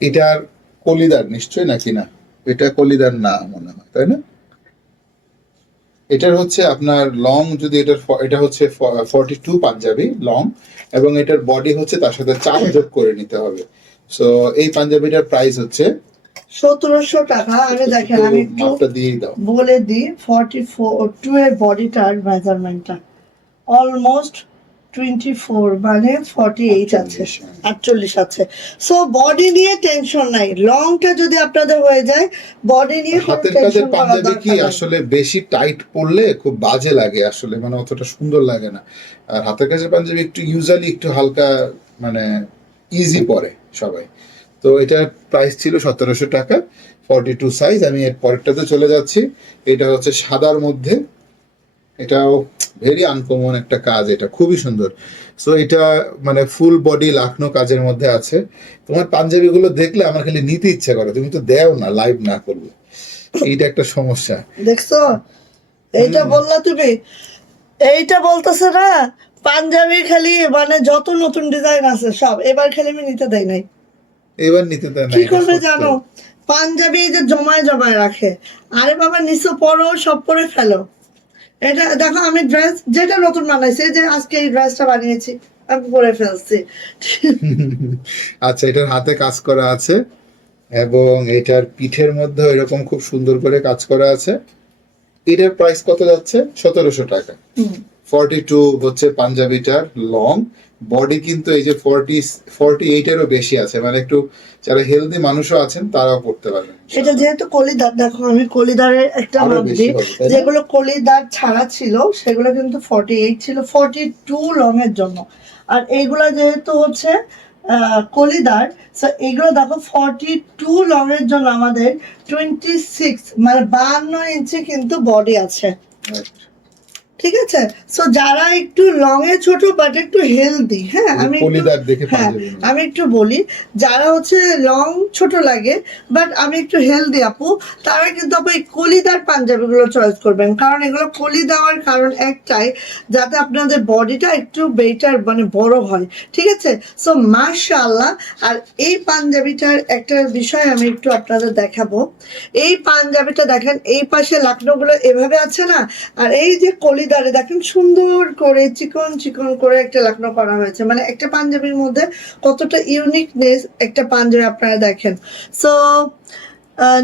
এটার কলিদার নিশ্চয়ই নাকি না, এটা কলিদার না মনে হয়, তাই না? এটার হচ্ছে আপনার লং, যদি এটা হচ্ছে 42 পাঞ্জাবি লং এবং এটার বডি হচ্ছে তার সাথে 4 যোগ করে নিতে হবে। সো এই পাঞ্জাবিটার প্রাইস হচ্ছে 1700 টাকা। আমি দেখেন আমি একটু মাপটা দিয়ে দাও। বলে দিই 42 এর বডিটার মেজারমেন্টটা অলমোস্ট 24 মানে 48 আছে, 48 আছে। সো বডি নিয়ে টেনশন নাই, লংটা যদি আপনাদের হয়ে যায় বডি নিয়ে কোনো হাতের কাজের টেনশন করার পাঞ্জাবি দরকার কি নেই। আসলে বেশি টাইট পরলে খুব বাজে লাগে আসলে, মানে অতটা সুন্দর লাগে না। আর হাতের কাজের পাঞ্জাবি একটু ইউজুয়ালি একটু হালকা মানে ইজি পরে সবাই। তো এটার প্রাইস ছিল 1700 টাকা, 42 সাইজ। আমি এর পরেরটাতে চলে যাচ্ছি, এটা হচ্ছে সাদার মধ্যে, এটাও ভেরি আনকমন একটা কাজ, এটা খুবই সুন্দর। সো এটা মানে ফুল বডি লাখনো কাজের মধ্যে আছে। তোমার পাঞ্জাবিগুলো দেখলে আমার খালি নিতে ইচ্ছা করে, তুমি তো দেও না লাইভ না করলে, এইটা একটা সমস্যা। দেখছো এইটা বললা তুমি, এইটা বলতেছে না পাঞ্জাবি খালি মানে যত নতুন ডিজাইন আছে সব এবার খালি আমি নিতে দেই নাই। এবার নিতে দেয় না, কি এটা করবে সত্য। জানো, পাঞ্জাবি এই যে জমায় জমায় রাখে, আরে বাবা নিচে পরো সব পরে ফেলো। এটা দেখো আমি ড্রেস যেটা নতুন বানাইছি, এই যে আজকে এই ড্রেসটা বানিয়েছি আমি পরে ফেলছি। আচ্ছা এটার হাতে কাজ করা আছে এবং এটার পিঠের মধ্যে এরকম খুব সুন্দর করে কাজ করা আছে এটার প্রাইস কত যাচ্ছে? 1700 টাকা। 42 হচ্ছে পাঞ্জাবিটার লং বডি, কিন্তু এই যে 48 এরও বেশি আছে, মানে একটু যারা হেলদি মানুষও আছেন তারাও পড়তে পারবেন। এটা যেহেতু কলিদার, দেখো আমি কলিদারের একটা আরো মাপ বেশি দিই, হবে, তাই না? যেগুলো কলিদার ছাড়া ছিল সেগুলো কিন্তু 48 ছিল 42 লং এর জন্য, আর এইগুলো যেহেতু হচ্ছে কলিদার, সো এগুলো দেখো 42 লং এর জন্য আমাদের 26 মানে 52 ইঞ্চি কিন্তু বডি আছে। Right. ঠিক আছে, সো যারা একটু লং এ ছোট বাট একটু হেলদি, হ্যাঁ আমি একটু, কলিদার দেখে হ্যাঁ পাঞ্জাবি নিন। আমি একটু বলি, যারা হচ্ছে লং ছোট লাগে বাট আমি একটু হেলদি আপু, তারা কিন্তু আপু এই কলিদার পাঞ্জাবিগুলো চয়েস করবেন, কারণ এগুলো কলি দেওয়ার কারণ একটাই, যাতে আপনাদের বডিটা একটু বেটার মানে বড় হয়। ঠিক আছে, সো মাশাআল্লাহ। আর এই পাঞ্জাবিটার একটা বিষয় আমি একটু আপনাদের দেখাবো। এই পাঞ্জাবিটা দেখেন, এই পাশে লাকনোগুলো এভাবে আছে না, আর এই যে কলিদারে দেখেন সুন্দর করে চিকন চিকন করে একটা লাকনো করা হয়েছে, মানে একটা পাঞ্জাবির মধ্যে কতটা ইউনিকনেস একটা পাঞ্জাবি আপনারা দেখেন। সো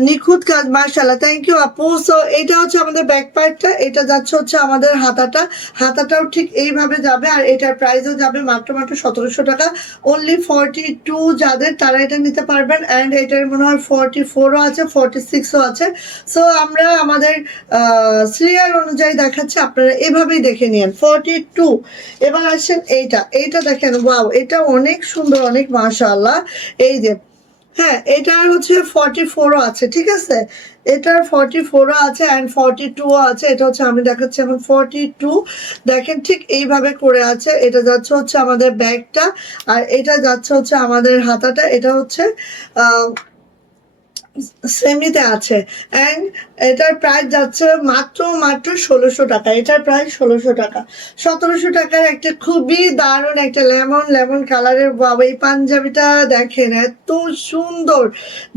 নিখুঁত কাজ, মার্শাল্লাহ, থ্যাংক ইউ আপু। সো এটা হচ্ছে আমাদের ব্যাক পার্টটা, এটা যাচ্ছে হচ্ছে আমাদের হাতাটা, হাতাটাও ঠিক এইভাবে যাবে, আর এটার প্রাইসও যাবে মাত্র মাত্র 1700 টাকা। অনলি 42 যাদের, তারা এটা নিতে পারবেন। অ্যান্ড এটার মনে হয় 44ও আছে, 46ও আছে। সো আমরা আমাদের সিরিয়াল অনুযায়ী দেখাচ্ছি, আপনারা এভাবেই দেখে নিন। 42। এবার আসেন এইটা দেখেন, ওয়াও, এটা অনেক সুন্দর, অনেক মাশাআল্লাহ। এই যে, হ্যাঁ এটার হচ্ছে 44ও আছে, ঠিক আছে, এটার 44ও আছে অ্যান্ড 42ও আছে। এটা হচ্ছে আমি দেখাচ্ছি এখন 42, দেখেন ঠিক এইভাবে করে আছে। এটা যাচ্ছে হচ্ছে আমাদের ব্যাগটা, আর এটা যাচ্ছে হচ্ছে আমাদের হাতাটা, এটা হচ্ছে সেমিতে আছে। অ্যান্ড এটার প্রাইস যাচ্ছে মাত্র মাত্র 1600 টাকা। এটার প্রাইস 1600 টাকা। 1700 টাকার একটা খুবই দারুণ একটা লেমন কালারের বাবা, এই পাঞ্জাবিটা দেখেন এত সুন্দর,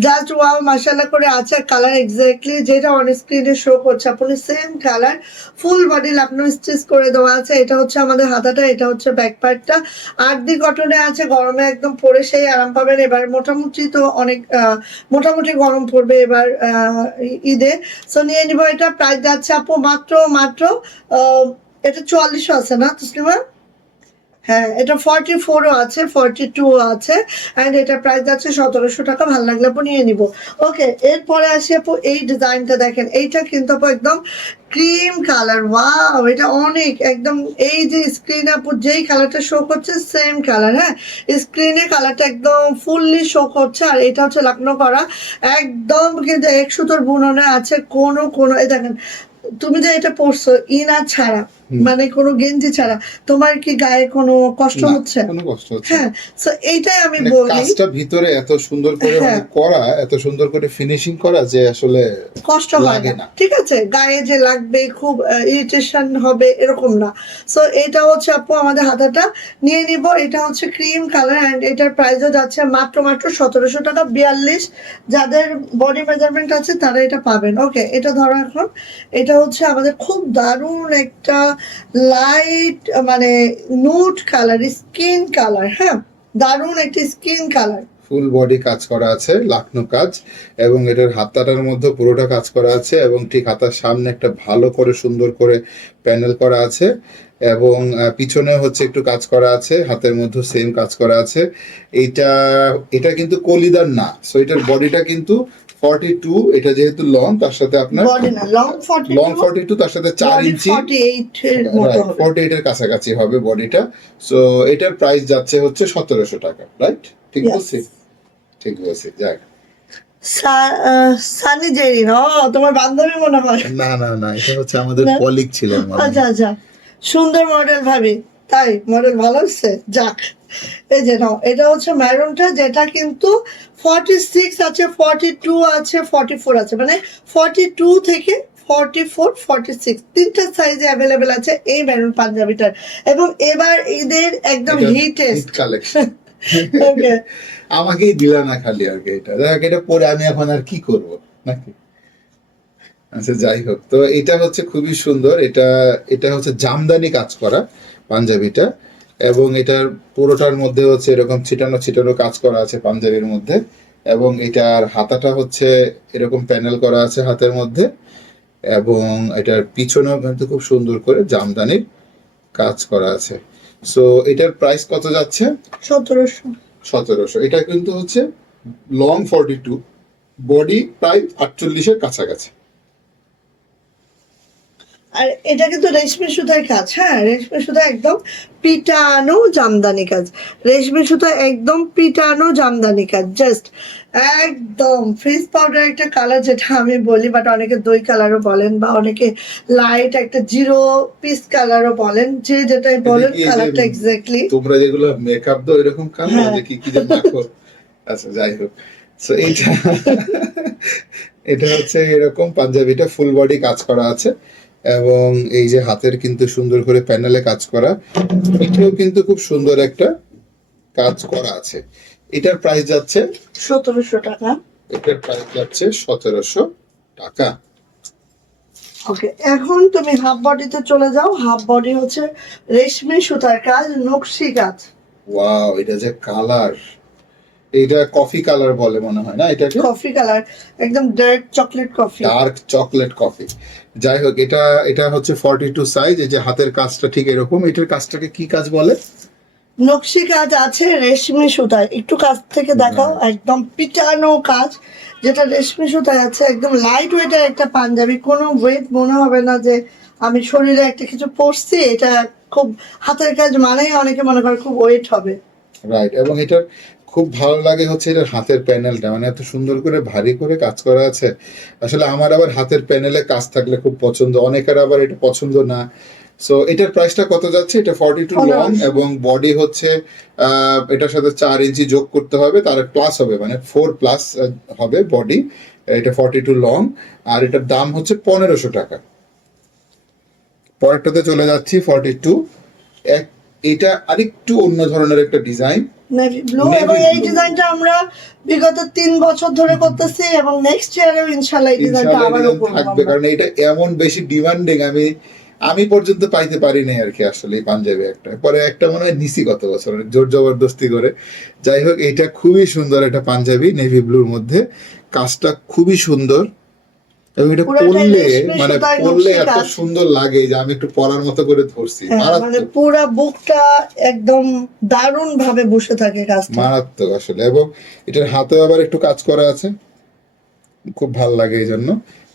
জাস্ট ওয়াও মাশাআল্লাহ করে আছে। কালার এক্স্যাক্টলি যেটা অন স্ক্রিনে শো করছে, আপনি same colour, full body Lucknow stitch করে দেওয়া আছে। এটা হচ্ছে আমাদের হাতাটা, এটা হচ্ছে ব্যাক পার্টটা। আরদি কটনে আছে, গরমে একদম পরে সেই আরাম পাবেন। এবার মোটামুটি তো অনেক মোটামুটি গরম পড়বে এবার ঈদে। সো নিয়ে নিব। এটা প্রাইস যাচ্ছে আপু মাত্র মাত্র এটা 4400 আছে না তসলিমা? হ্যাঁ, এটা 44ও আছে, 42ও আছে, অ্যান্ড এটা প্রাইস যাচ্ছে 1700 টাকা। ভালো লাগলে আপু নিয়ে নিব। ওকে, এরপরে আসি আপু এই ডিজাইনটা দেখেন, এইটা কিন্তু আপু একদম ক্রিম কালার, ওয়াও, এটা অনেক একদম, এই যে স্ক্রিনে আপু যেই কালারটা শো করছে সেম কালার, হ্যাঁ স্ক্রিনে কালারটা একদম ফুললি শো করছে। আর এটা হচ্ছে লাকনো করা, একদম কিন্তু এক সুতোর বুননে আছে, কোনো এই দেখেন, তুমি যে এটা পরছো ইনা ছাড়া, মানে কোনো গেঞ্জি ছাড়া, তোমার কি গায়ে কোনো কষ্ট না, হচ্ছে? কোনো কষ্ট হচ্ছে না। হ্যাঁ, সো এইটাই আমি মানে বলি, কাজটা ভিতরে এত সুন্দর করে হ্যাঁ। মানে করা, এত সুন্দর করে ফিনিশিং করা যে আসলে কষ্ট হয় লাগে না, না। ঠিক আছে, গায়ে যে লাগবে খুব ইরিটেশন হবে এরকম না। সো এটা হচ্ছে আপু আমাদের হাতাটা নিয়ে নিব। এটা হচ্ছে ক্রিম কালার অ্যান্ড এটার প্রাইসও যাচ্ছে মাত্র মাত্র 1700 টাকা। 42 যাদের বডি মেজারমেন্ট আছে তারা এটা পাবেন। ওকে, এটা ধরো এখন, এটা হচ্ছে আমাদের খুব দারুণ একটা লাইট মানে নুড কালার, স্কিন কালার, হ্যাঁ দারুণ একটা স্কিন কালার। ফুল বডি কাজ করা আছে, লাকনো কাজ, এবং এটার হাতাটার মধ্যে পুরোটা কাজ করা আছে, এবং ঠিক হাতার সামনে একটা ভালো করে সুন্দর করে প্যানেল করা আছে, এবং পিছনে হচ্ছে একটু কাজ করা আছে, হাতের মধ্যে সেম কাজ করা আছে। এইটা এটা কিন্তু কলিদার না, সো এটার বডিটা কিন্তু 42, এটা যেহেতু লং, তার সাথে আপনার বডি না, লং 42, লং 42, তার সাথে 4 বডি ইঞ্চি 48 এর মতো হবে। 48 এর কাছাকাছি হবে বডিটা। সো এটার প্রাইস যাচ্ছে হচ্ছে 1700 টাকা, রাইট? ঠিক Yes. বলছি? ঠিক বলছি, যাক। সানি জেরিন, ও তোমার বান্ধবী মনে হয়। না না না, এটা হচ্ছে আমাদের না? কলিগ ছিলেন মনে হয়। আচ্ছা আচ্ছা, সুন্দর মডেল ভাবি, তাই মডেল ভালো হচ্ছে, যাক। এই যে নাও, এটা হচ্ছে ম্যারুনটা, যেটা কিন্তু 46 আছে, 42 আছে, 44 আছে, মানে 42 থেকে 44 46 তিনটা সাইজে অ্যাভেলেবেল আছে এই ম্যারুন পাঞ্জাবিটার। এবং এবার ঈদের একদম এটা হিটেস্ট হিট কালেকশন। ওকে, আমাকেই দিলা না খালি আর কি, এটা দেখ, এটা পরে আমি এখন আর কি করব নাকি? আচ্ছা যাই হোক, তো এটা হচ্ছে খুবই সুন্দর। এটা এটা হচ্ছে জামদানি কাজ করা পাঞ্জাবিটা, এবং এটার পুরোটার মধ্যে হচ্ছে এরকম ছিটানো ছিটানো কাজ করা আছে পাঞ্জাবির মধ্যে, এবং এটার হাতাটা হচ্ছে এরকম প্যানেল করা আছে হাতের মধ্যে, এবং এটার পিছনেও কিন্তু খুব সুন্দর করে জামদানির কাজ করা আছে। সো এটার প্রাইস কত যাচ্ছে? 1700। 1700। এটা কিন্তু হচ্ছে লং 42, বডি প্রায় 48-এর কাছাকাছি। আর এটা কিন্তু রেশমি সুতার কাজ, হ্যাঁ রেশমি সুতা একদম পিটানো জামদানি কাজ, রেশমি সুতা একদম পিটানো জামদানি কাজ, জাস্ট একদম ফ্রিজ পাউডার একটা কালার যেটা আমি বলি, বাট অনেকে দই কালারও বলেন বা অনেকে লাইট একটা জিরো পিস কালারও বলেন, যে যেটাই বলেন দেখি এই যে কালারটা এক্স্যাক্টলি। তোমরা যেগুলো মেকআপ দাও এরকম কালার, হ্যাঁ। দেখি কি যে মাখো। আচ্ছা যাই হোক, সো এইটা এটা হচ্ছে এরকম পাঞ্জাবিটা ফুল বডি কাজ করা আছে, এবং এই যে হাতের কিন্তু সুন্দর করে প্যানেলে কাজ করা, এটাও কিন্তু খুব সুন্দর একটা কাজ করা আছে। এটার প্রাইস যাচ্ছে 1700 টাকা। এটার প্রাইস যাচ্ছে 1700 টাকা। ওকে, এখন তুমি হাফ বডিতে চলে যাও। হাফ বডি হচ্ছে রেশমি সুতার কাজ, নকশি কাজ। ওয়াও, এটা যে কালার, এটা কফি কালার বলে মনে হয় না এটাকে? কফি কালার, একদম dark chocolate coffee. Dark chocolate coffee. যাই হোক, এটা এটা হচ্ছে 42 সাইজ। এই যে হাতের কাজটা ঠিক এরকম। এটার কাজটাকে কি কাজ বলে? নকশি কাজ আছে রেশমি সুতায়, একটু কাছ থেকে দেখাও, একদম পিটানো কাজ যেটা রেশমি সুতায় আছে। একদম লাইট ওয়েটের একটা পাঞ্জাবি, কোনো ওয়েট মনে হবে না যে আমি শরীরে একটা কিছু পরছি। এটা খুব হাতের কাজ মানেই অনেকে মনে করে খুব ওয়েট হবে। রাইট, এবং এটার খুব ভালো লাগে হচ্ছে এটার হাতের প্যানেলটা, মানে এত সুন্দর করে ভারী করে কাজ করা আছে। আসলে আমার আবার হাতের প্যানেলে কাজ থাকলে খুব পছন্দ, অনেকের আবার এটা পছন্দ না। সো এটার প্রাইসটা কত যাচ্ছে? এটা 42 লং, এবং বডি হচ্ছে এটার সাথে 4 ইঞ্চি যোগ করতে হবে, তার প্লাস হবে, মানে 4 প্লাস হবে বডি। এটা 42 লং, আর এটার দাম হচ্ছে 1500 টাকা। পরেরটাতে চলে যাচ্ছি 42। এক, এটা আরেকটু অন্য ধরনের একটা ডিজাইন, নেভি ব্লু, Navy এবং এই blue। ডিজাইনটা আমরা বিগত 3 বছর ধরে করতেছি, এবং নেক্সট ইয়ারেও ইনশাআল্লাহ এই ডিজাইনটা ইনশাআল্লাহ আবারও ডিজাইন করব থাকবে, আমরা। কারণ এটা এমন বেশি ডিমান্ডিং, আমি পর্যন্ত পাইতে পারি নাই আর কি আসলে এই পাঞ্জাবি। একটা পরে একটা মনে হয় নিছি গত বছর অনেক জোর জবরদস্তি করে। যাই হোক, এটা খুবই সুন্দর একটা পাঞ্জাবি নেভি ব্লুর মধ্যে, কাজটা খুবই সুন্দর, এবং এটা পুরাটাই পরলে রেশমি মানে সুতার পরলে নকশি এত কাজ। সুন্দর লাগে যে আমি একটু পরার মতো করে ধরছি। হ্যাঁ, মানে মারাত্মক, পুরা বুকটা একদম দারুণ ভাবে বসে থাকে কাজটা। মারাত্মক আসলে। এবং এটার হাতে আবার একটু কাজ করা আছে, খুব ভালো লাগে এই জন্য।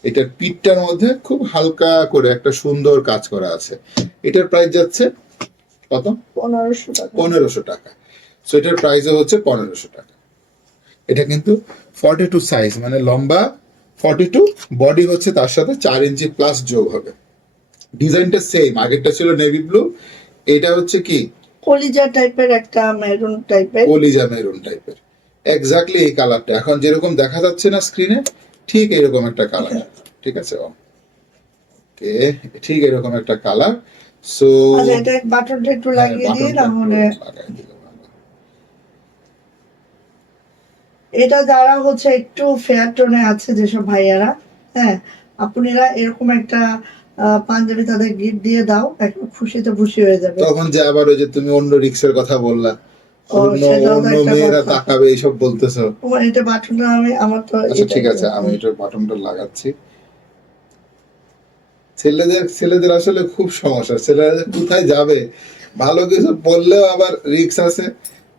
এটার পিঠটার মধ্যে খুব হালকা করে একটা সুন্দর কাজ করা আছে। এটার প্রাইস যাচ্ছে কত? 1500 টাকা। 1500 টাকা। সো এটার প্রাইসও হচ্ছে 1500 টাকা। এটা কিন্তু 42 সাইজ, মানে লম্বা 42, বডি হচ্ছে তার সাথে 4 ইঞ্চি প্লাস যোগ হবে। ডিজাইনটা সেম, আগেরটা ছিল নেভি ব্লু, এটা হচ্ছে কি কলিজা টাইপের একটা মেরুন টাইপের। কলিজা মেরুন টাইপের। এক্স্যাক্টলি এই কালারটা এখন যেরকম দেখা যাচ্ছে না স্ক্রিনে, ঠিক এরকম একটা কালার। ঠিক আছে, ওকে, ঠিক এরকম একটা কালার। সো আচ্ছা, এটা বাটনটা একটু লাগিয়ে দিই, তাহলে এটা যারা হচ্ছে একটু ফেয়ার টোনে আছে যেসব ভাইয়ারা, হ্যাঁ আপুনিরা, এরকম একটা পাঞ্জাবি তাদের গিফট দিয়ে দাও, একটু খুশিতে খুশি হয়ে যাবে। তখন যে আবার ওই যে তুমি অন্য রিক্সের কথা বললা, ও, অন্য সেটাও তো অন্য একটা মেয়েরা কথা। তাকাবে এইসব বলতেছো। তোমার এটা বাটনটা আমি, আমার তো আচ্ছা এটা ঠিক আছে, আমি এটার বাটনটা লাগাচ্ছি। ছেলেদের আসলে খুব সমস্যা, ছেলেরা যে কোথায় যাবে, ভালো কিছু বললেও আবার রিক্স আছে,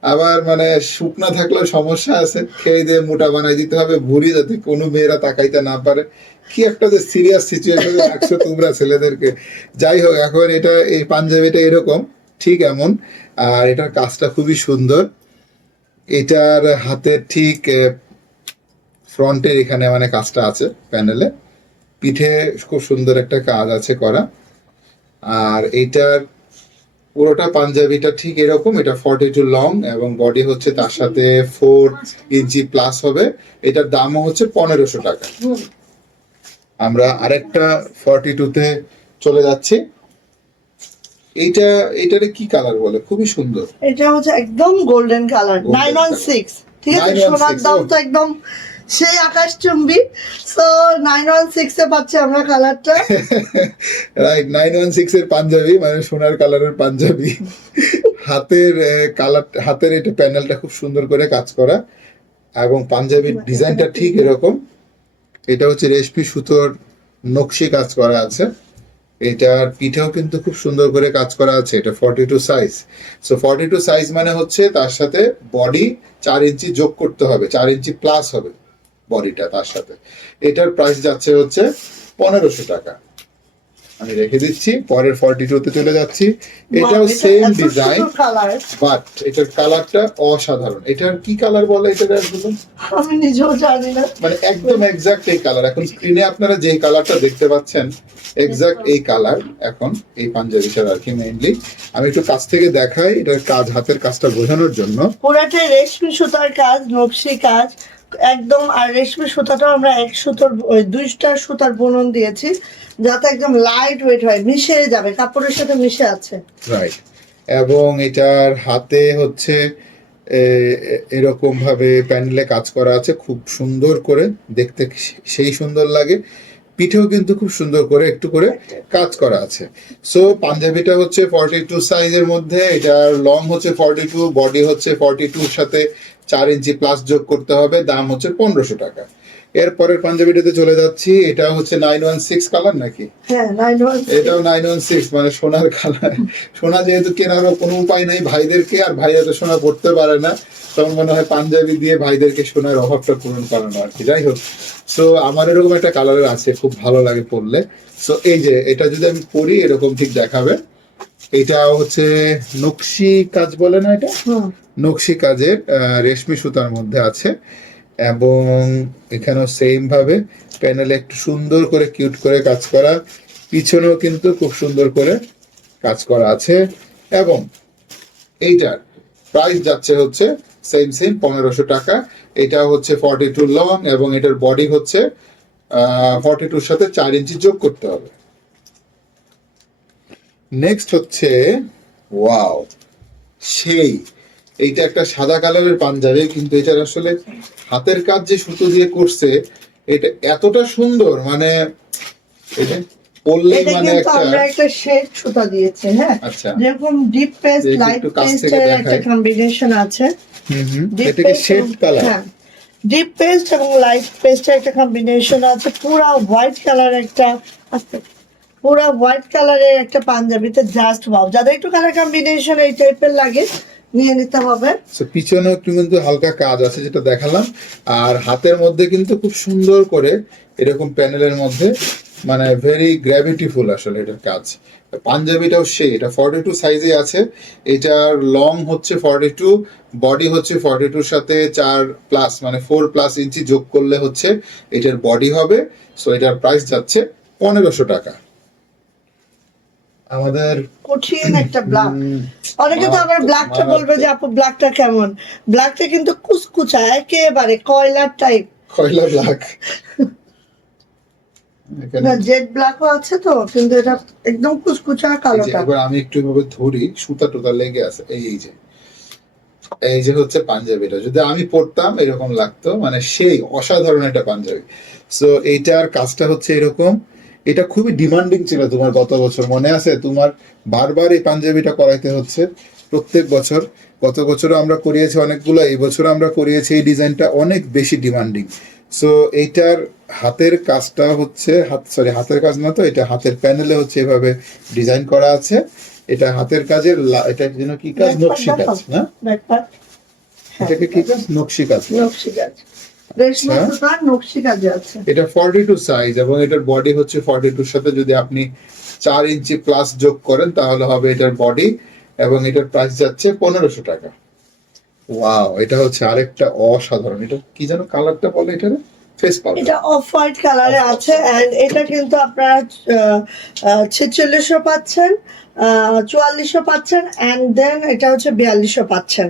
আবার মানে শুকনা থাকলেও সমস্যা আছে, খেয়ে দিয়ে মোটা বানাই দিতে হবে ভুড়ি, যাতে কোনো মেয়েরা তাকাইতে না পারে। কি একটা যে সিরিয়াস সিচুয়েশনে রাখছো তোমরা ছেলেদেরকে। যাই হোক, এখন এটা এই পাঞ্জাবিটা এরকম, ঠিক এমন, আর এটার কাজটা খুবই সুন্দর। এটার হাতের ঠিক ফ্রন্টের এখানে মানে কাজটা আছে প্যানেলে, পিঠে খুব সুন্দর একটা কাজ আছে করা। আর এইটার পুরোটা পাঞ্জাবিটা ঠিক এরকম, এটা 42 লং, এবং বডি হচ্ছে তার সাথে 4 ইঞ্চি প্লাস হবে। এটার দামও হচ্ছে 1500 টাকা। আমরা আরেকটা 42-তে চলে যাচ্ছি। এইটা, এইটারে কি কালার বলে? খুবই সুন্দর। এটা হচ্ছে একদম গোল্ডেন কালার, Golden 916। ঠিক আছে, 916, সোনার দাম তো একদম সেই আকাশ চুম্বি। সো 916 এ পাচ্ছি আমরা কালারটা। রাইট, 916 এর পাঞ্জাবি, মানে সোনার কালারের পাঞ্জাবি। হাতের কালার, হাতের এটা প্যানেলটা খুব সুন্দর করে কাজ করা, এবং পাঞ্জাবির ডিজাইনটা ঠিক এরকম। এটা হচ্ছে রেশমি সুতোর নকশি কাজ করা আছে। এটার পিঠেও কিন্তু খুব সুন্দর করে কাজ করা আছে। এটা 42 সাইজ। সো 42 সাইজ মানে হচ্ছে তার সাথে বডি 4 ইঞ্চি যোগ করতে হবে, 4 ইঞ্চি প্লাস হবে বডিটা তার সাথে। এটার প্রাইস যাচ্ছে হচ্ছে 1500 টাকা। আমি রেখে দিচ্ছি, পরের 42 তে চলে যাচ্ছি। এটাও সেম ডিজাইন, কালার, বাট এটার কালারটা অসাধারণ। এটার কি কালার বলে এটা একদম, আমি নিজেও জানি না। মানে একদম এক্সাক্ট এই কালার। এখন স্ক্রিনে আপনারা যে কালারটা দেখতে পাচ্ছেন এক্সাক্ট এই কালার এখন এই পাঞ্জাবিটার আর কি। মেইনলি আমি একটু কাছ থেকে দেখাই এটার কাজ, হাতের কাজটা বোঝানোর জন্য। পুরাটাই রেশমি সুতার কাজ, নকশি কাজ একদম। আর রেশমি সুতাটাও আমরা 2টা সুতার বুনন দিয়েছি যাতে একদম লাইট ওয়েট হয়, মিশে যাবে, কাপড়ের সাথে মিশে আছে। রাইট। এবং এটার হাতে হচ্ছে এরকম ভাবে প্যানেলে কাজ করা আছে, খুব সুন্দর করে দেখতে, সেই সুন্দর লাগে। পিঠেও কিন্তু খুব সুন্দর করে একটু করে কাজ করা আছে। সো পাঞ্জাবিটা হচ্ছে 42 সাইজের মধ্যে, এটার লং হচ্ছে 42, বডি হচ্ছে 42 সাথে 4 ইঞ্চি প্লাস যোগ করতে হবে। দাম হচ্ছে 1500 টাকা। এরপরের পাঞ্জাবিটাতে চলে যাচ্ছি। এটা হচ্ছে 916 কালার নাকি? হ্যাঁ, 916। এটাও 916, মানে সোনার কালার। সোনা যেহেতু কেনারও কোনো উপায় নাই ভাইদেরকে, আর ভাইরা তো সোনা পড়তে পারে না, তখন মনে হয় পাঞ্জাবি দিয়ে ভাইদেরকে সোনার অভাবটা পূরণ করানো আর কি। যাই হোক, সো আমার এরকম একটা কালারের আছে, খুব ভালো লাগে পরলে। সো এই যে এটা যদি আমি পরি এরকম ঠিক দেখাবে। এটা হচ্ছে নকশি কাজ বলে না এটা, নকশি কাজের রেশমি সুতার মধ্যে আছে। এবং এখানেও সেম ভাবে প্যানেলে একটু সুন্দর করে কিউট করে কাজ করা, পিছনেও কিন্তু খুব সুন্দর করে কাজ করা আছে। এবং এইটার প্রাইস যাচ্ছে হচ্ছে সেম 1500 টাকা। এটা হচ্ছে 42 লং এবং এটার বডি হচ্ছে 42 সাথে 4 ইঞ্চি যোগ করতে হবে। নেক্সট হচ্ছে ওয়াও, সেই এইটা একটা সাদা কালারের পাঞ্জাবি, কিন্তু এটার আসলে হাতের কাজ যে সুতো দিয়ে করছে এটা এতটা সুন্দর, মানে এটা পরলেই এটা মানে কিন্তু আমরা একটা শেড সুতা দিয়েছি, হ্যাঁ। আচ্ছা, যেরকম ডিপ পেস্ট, দেখি লাইট একটু কাছ থেকে পেস্টের একটা দেখাই। কম্বিনেশন আছে। এটা কি শেড কালার? হ্যাঁ, ডিপ পেস্ট এবং লাইট পেস্টের একটা কম্বিনেশন আছে। পুরা হোয়াইট কালার একটা, পুরা হোয়াইট কালারের একটা পাঞ্জাবিতে জাস্ট ওয়াও। যাদের একটু কালার কম্বিনেশন এই টাইপের লাগে নিয়ে নিতে হবে। সো পিছনেও একটু কিন্তু হালকা কাজ আছে যেটা দেখালাম, আর হাতের মধ্যে কিন্তু খুব সুন্দর করে এরকম প্যানেলের মধ্যে, মানে ভেরি গ্র্যাভিটিফুল আসলে এটার কাজ। পাঞ্জাবিটাও সেই, এটা 42 সাইজে আছে। এটার লং হচ্ছে 42, বডি হচ্ছে 42 সাথে 4 প্লাস মানে 4+ ইঞ্চি যোগ করলে হচ্ছে এটার বডি হবে। সো এটার প্রাইস যাচ্ছে 1500 টাকা। আমাদের কঠিন একটা ব্ল্যাক। অনেকে তো আবার ব্ল্যাকটা বলবে যে আপু ব্ল্যাকটা কেমন। ব্ল্যাকটা কিন্তু কুচকুচা, একেবারে কয়লার টাইপ। কয়লা ব্ল্যাক, না, জেড ব্ল্যাকও আছে তো, কিন্তু এটা একদম কুচকুচা কালোটা। এবার আমি একটু এভাবে ধরি, সুতা টুতা লেগে আছে। এই যে হচ্ছে পাঞ্জাবিটা, যদি আমি পরতাম এরকম লাগতো, মানে সেই অসাধারণ একটা পাঞ্জাবি। সো এইটার কাজটা হচ্ছে এরকম। এটা খুবই ডিমান্ডিং ছিল তোমার গত বছর, মনে আছে তোমার? বারবার এই পাঞ্জাবিটা করাইতে হচ্ছে প্রত্যেক বছর। গত বছরও আমরা করিয়েছি অনেকগুলো, এই বছর আমরা করিয়েছি। এই ডিজাইনটা অনেক বেশি ডিমান্ডিং। সো এইটার হাতের কাজটা হচ্ছে হাতের কাজ না তো, এটা হাতের প্যানেলে হচ্ছে এভাবে ডিজাইন করা আছে। এটা হাতের কাজের এটা যেন কি কাজ, নকশি কাজ না? এটাকে কি কাজ? নকশি কাজ। নকশি কাজ, রেশমি সুতার নকশি কাজে আছে। এটা 42 সাইজ এবং এটার বডি হচ্ছে 42 সাথে যদি আপনি 4 ইঞ্চি প্লাস যোগ করেন তাহলে হবে এটার বডি। এবং এটার প্রাইস যাচ্ছে 1500 টাকা। ওয়াও, এটা হচ্ছে আরেকটা অসাধারণ। এটা কি যেন কালারটা বলে, এটা ফেস পাউডার। এটা অফ হোয়াইট কালারে আছে এন্ড এটা কিন্তু আপনারা 4600 পাচ্ছেন, 4400 পাচ্ছেন এন্ড দেন এটা হচ্ছে 4200 পাচ্ছেন।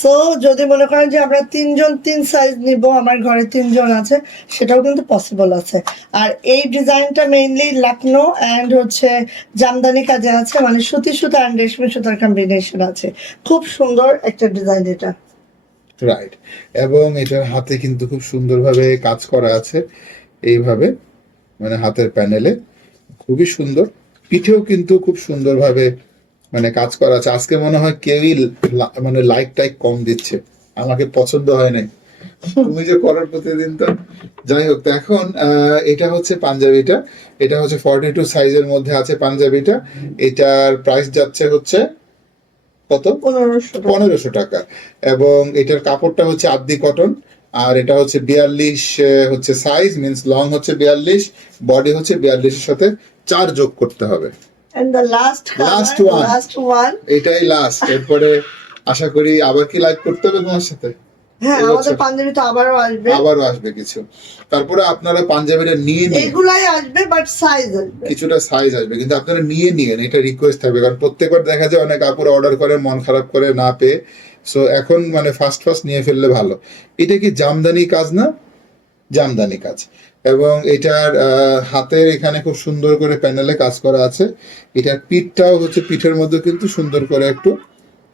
সো যদি মনে করেন যে আমরা 3জন 3 সাইজ নিব, আমার ঘরে 3জন আছে, সেটাও কিন্তু পসিবল আছে। আর এই ডিজাইনটা মেইনলি লখনৌ এন্ড হচ্ছে জামদানি কাজে আছে, মানে সুতি সুতা এন্ড রেশমি সুতার কম্বিনেশন আছে। খুব সুন্দর একটা ডিজাইন এটা। রাইট। এবং এটার হাতে কিন্তু খুব সুন্দরভাবে কাজ করা আছে এইভাবে, মানে হাতের প্যানেলে খুবই সুন্দর। পিঠেও কিন্তু খুব সুন্দরভাবে মানে কাজ করা আছে। আজকে মনে হয় কেউই মানে লাইক টাইক কম দিচ্ছে, আমাকে পছন্দ হয় নাই। তুমি যে করার প্রতিদিন তো। যাই হোক, তো এখন এটা হচ্ছে পাঞ্জাবিটা, এটা হচ্ছে 42 সাইজের মধ্যে আছে পাঞ্জাবিটা। এটার প্রাইস যাচ্ছে হচ্ছে কত? 1500 টাকা। 1500 টাকা। এবং এটার কাপড়টা হচ্ছে আদ্দি কটন। আর এটা হচ্ছে 42 হচ্ছে সাইজ, মিন্স লং হচ্ছে 42, বডি হচ্ছে 42 এর সাথে 4 যোগ করতে হবে। And the last Last color, one. last one. এটাই লাস্ট। এরপরে আশা করি আবার কি লাইক করতে হবে তোমার সাথে? হ্যাঁ, এবছর আমাদের পাঞ্জাবি তো আবারও আসবে। আবারও আসবে কিছু। তারপরে আপনারা পাঞ্জাবিটা নিয়ে নিন, এগুলাই আসবে বাট সাইজ আসবে। কিছুটা সাইজ আসবে, কিন্তু আপনারা নিয়ে নিন, এটা রিকোয়েস্ট থাকবে। কারণ প্রত্যেকবার দেখা যায় অনেক কাপড় অর্ডার করে মন খারাপ করে না পেয়ে। সো এখন মানে ফার্স্ট ফার্স্ট নিয়ে ফেললে ভালো। এটা কি জামদানি কাজ না? জামদানি কাজ। এবং এটার হাতের এখানে খুব সুন্দর করে প্যানেলে কাজ করা আছে। এটার পিঠটাও হচ্ছে, পিঠের মধ্যে কিন্তু সুন্দর করে একটু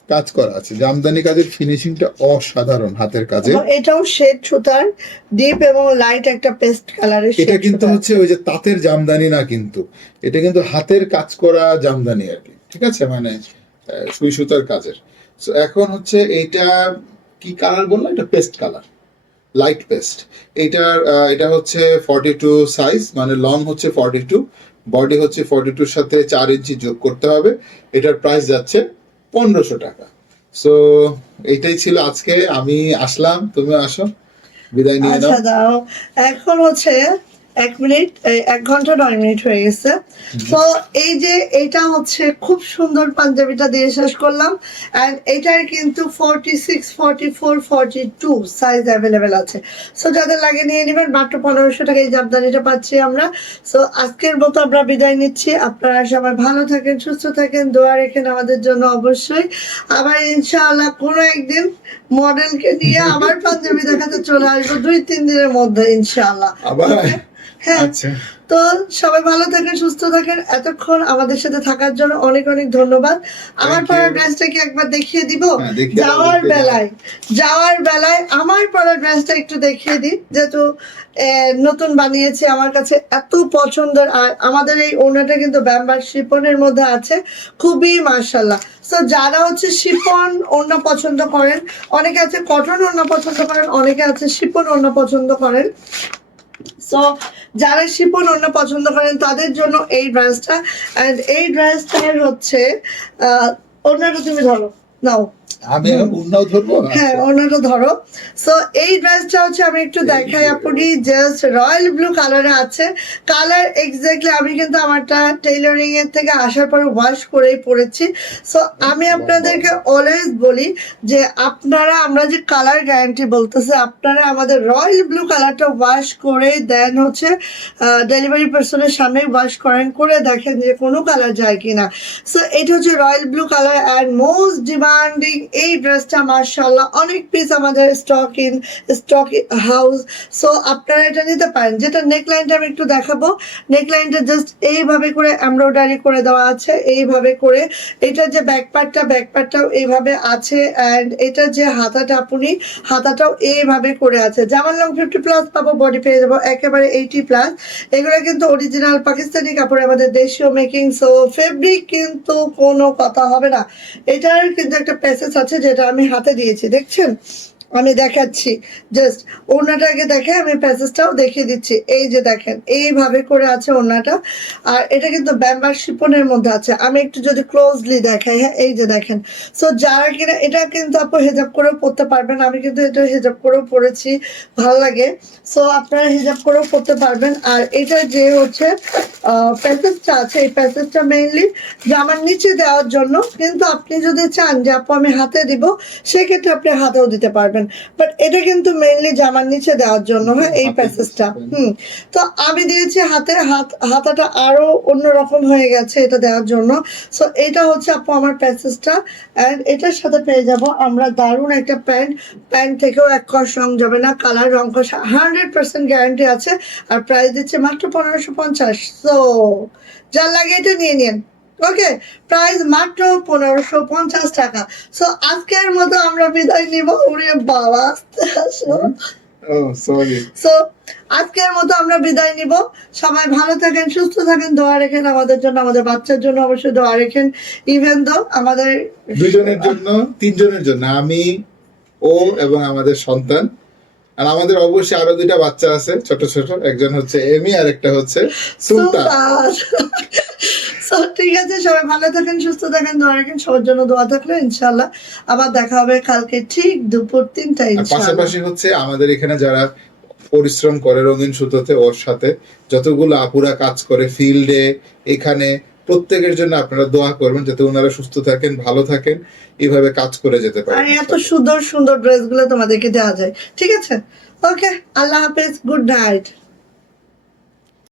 কাজ করা আছে। জামদানি কাজের ফিনিশিংটা অসাধারণ হাতের কাজে। এবং এটাও শেড সুতার, ডিপ এবং লাইট একটা পেস্ট কালারের এটা শেড কিন্তু সুতা। হচ্ছে ওই যে তাঁতের জামদানি না, কিন্তু এটা কিন্তু হাতের কাজ করা জামদানি আর কি, ঠিক আছে, মানে সুই সুতার কাজের। সো এখন হচ্ছে এইটা কি কালার বললাম? এটা পেস্ট কালার, লাইট পেস্ট। এইটার এটা হচ্ছে 42 সাইজ, মানে লং হচ্ছে 42, বডি হচ্ছে 42 এর সাথে 4 ইঞ্চি যোগ করতে হবে। এটার প্রাইস যাচ্ছে 1500 টাকা। সো এইটাই ছিল আজকে। আমি আসলাম, তুমি আসো, বিদায় নিয়ে নাও। আচ্ছা দাও, এখন হচ্ছে 1 মিনিট, 1 ঘন্টা 9 মিনিট হয়ে গেছে। তো এই যে এটা হচ্ছে খুব সুন্দর পাঞ্জাবিটা দিয়ে শেষ করলাম। অ্যান্ড এটার কিন্তু 46, 44, 42 সাইজ অ্যাভেলেবেল আছে। সো যাদের লাগে নিয়ে নেবেন, মাত্র 1500 টাকা এই জামদানিটা পাচ্ছি আমরা। সো আজকের মতো আমরা বিদায় নিচ্ছি। আপনারা সবাই ভালো থাকেন, সুস্থ থাকেন, দোয়া রেখেন আমাদের জন্য অবশ্যই। আবার ইনশাআল্লাহ কোনো একদিন মডেলকে নিয়ে আবার পাঞ্জাবি দেখাতে চলে আসবো 2-3 দিনের মধ্যে ইনশাআল্লাহ। আবার? হ্যাঁ, আচ্ছা, তো সবাই ভালো থাকেন, সুস্থ থাকেন। এতক্ষণ আমাদের সাথে থাকার জন্য অনেক অনেক ধন্যবাদ। আমার Thank পরা you. ড্রেসটা কি একবার দেখিয়ে দিব? হ্যাঁ, দেখিয়ে দাও, যাওয়ার দেখিয়ে দাও। বেলায় আমার পরা ড্রেসটা একটু দেখিয়ে দিই, যেহেতু নতুন বানিয়েছি, আমার কাছে এত পছন্দের। আর আমাদের এই ওড়নাটা কিন্তু ব্যাম্বার শিপনের মধ্যে আছে, খুবই মাশাআল্লাহ। সো যারা হচ্ছে শিপন ওড়না পছন্দ করেন, অনেকে আছে কটন ওড়না পছন্দ করেন, অনেকে আছে শিপন ওড়না পছন্দ করেন। সো যারা শিপন ওড়না পছন্দ করেন তাদের জন্য এই ড্রেসটা। এন্ড এই ড্রেসটার হচ্ছে ওড়নাটা তুমি ধরো, নাও। আমি এখন উন্নাও ধরবো? হ্যাঁ, আচ্ছা। ওড়নাটা ধরো। সো এই ড্রেসটা হচ্ছে আমি একটু দেখাই আপনি, জাস্ট রয়্যাল ব্লু কালারে আছে। কালার এক্স্যাক্টলি আমি কিন্তু আমারটা টেইলরিং এর থেকে আসার পরে ওয়াশ করেই পরেছি। সো আমি আপনাদেরকে অলওয়েজ বলি যে আপনারা, আমরা যে কালার গ্যারান্টি বলতেছে, আপনারা আমাদের রয়্যাল ব্লু কালারটা ওয়াশ করে দেন হচ্ছে ডেলিভারি পার্সনের সামনে ওয়াশ করেন, করে দেখেন যে কোনো কালার যায় কিনা। সো এটা হচ্ছে royal blue colour and most demanding এই ড্রেসটা। মাশাআল্লাহ, অনেক পিস আমাদের স্টক হাউস। সো আপনারা এটা নিতে পারেন। যেটা নেকলাইনটা আমি একটু দেখাবো, নেকলাইনটা জাস্ট এইভাবে করে এমব্রয়ডারি করে দেওয়া আছে, এইভাবে করে। এটা যে ব্যাকপার্টটাও এইভাবে আছে। অ্যান্ড এটা যে হাতাটা, আপনি হাতাটাও এইভাবে করে আছে। জামার লং 50+ পাবো, বডি পেয়ে যাবো একেবারে 80+। এগুলো কিন্তু অরিজিনাল পাকিস্তানি কাপড়, আমাদের দেশীয় মেকিং। সো ফেব্রিক কিন্তু কোনো কথা হবে না। এটার কিন্তু একটা প্যাসেজ আছে যেটা আমি হাতে দিয়েছি, দেখছেন? আমি দেখাচ্ছি, জাস্ট ওড়নাটাকে দেখে আমি প্যাসেজটাও দেখিয়ে দিচ্ছি। এই যে দেখেন, এইভাবে করে আছে ওড়নাটা। আর এটা কিন্তু ব্যাম্বার শিপনের মধ্যে আছে। আমি একটু যদি ক্লোজলি দেখাই, হ্যাঁ, এই যে দেখেন। সো যারা কিনা, এটা কিন্তু আপু হেজাব করেও পরতে পারবেন। আমি কিন্তু এটা হেজাব করেও পরেছি, ভালো লাগে। সো আপনারা হিজাব করেও পরতে পারবেন। আর এটা যে হচ্ছে প্যাসেজটা আছে, এই প্যাসেজটা মেইনলি জামার নিচে দেওয়ার জন্য। কিন্তু আপনি যদি চান যে আপু আমি হাতে দিব, সেক্ষেত্রে আপনি হাতেও দিতে পারবেন। বাট এটা কিন্তু মেইনলি জামার নিচে দেওয়ার জন্য, হ্যাঁ, এই হাতে প্যাসেজটা। দিচ্ছি। তো আমি দিয়েছি হাতে, হাতাটা আরো অন্যরকম হয়ে গেছে এটা দেওয়ার জন্য। সো এটা হচ্ছে আপু আমার প্যাসেজটা। অ্যান্ড এটার সাথে পেয়ে যাব আমরা দারুণ একটা প্যান্ট থেকেও এক কষ রং যাবে না, কালার রং কষ 100% গ্যারান্টি আছে। আর প্রাইস দিচ্ছে মাত্র 1550। সো যার লাগে এটা নিয়ে নিন। ওকে, প্রাইস মাত্র 1550 টাকা। সো আজকের মতো আমরা বিদায় নিব। ওরে বাবা, আস্তে আসো। ও সরি। সো আজকের মতো আমরা বিদায় নিব। সবাই ভালো থাকেন, সুস্থ থাকেন, দোয়া রেখেন আমাদের জন্য, আমাদের বাচ্চার জন্য অবশ্যই দোয়া রেখেন। ইভেন দো আমাদের দুজনের জন্য, তিনজনের জন্য, আমি, ও এবং আমাদের সন্তান। আর আমাদের অবশ্যই আরো দুইটা বাচ্চা আছে ছোট ছোট, একজন হচ্ছে এমি আর একটা হচ্ছে সুলতান। So, ঠিক আছে, সবাই ভালো থাকেন, সুস্থ থাকেন, দোয়া রাখেন, সবার জন্য দোয়া থাকলে ইনশাল্লাহ আবার দেখা হবে কালকে ঠিক দুপুর 3টায় আর ইনশাল্লাহ। পাশাপাশি হচ্ছে আমাদের এখানে যারা পরিশ্রম করে রঙিন সুতোতে, ওর সাথে যতগুলো আপুরা কাজ করে ফিল্ডে, এখানে প্রত্যেকের জন্য আপনারা দোয়া করবেন যাতে ওনারা সুস্থ থাকেন, ভালো থাকেন, এইভাবে কাজ করে যেতে আর পারেন। এত সুন্দর সুন্দর ড্রেসগুলো তোমাদেরকে দেওয়া যায়। ঠিক আছে, ওকে, আল্লাহ হাফেজ, গুড নাইট।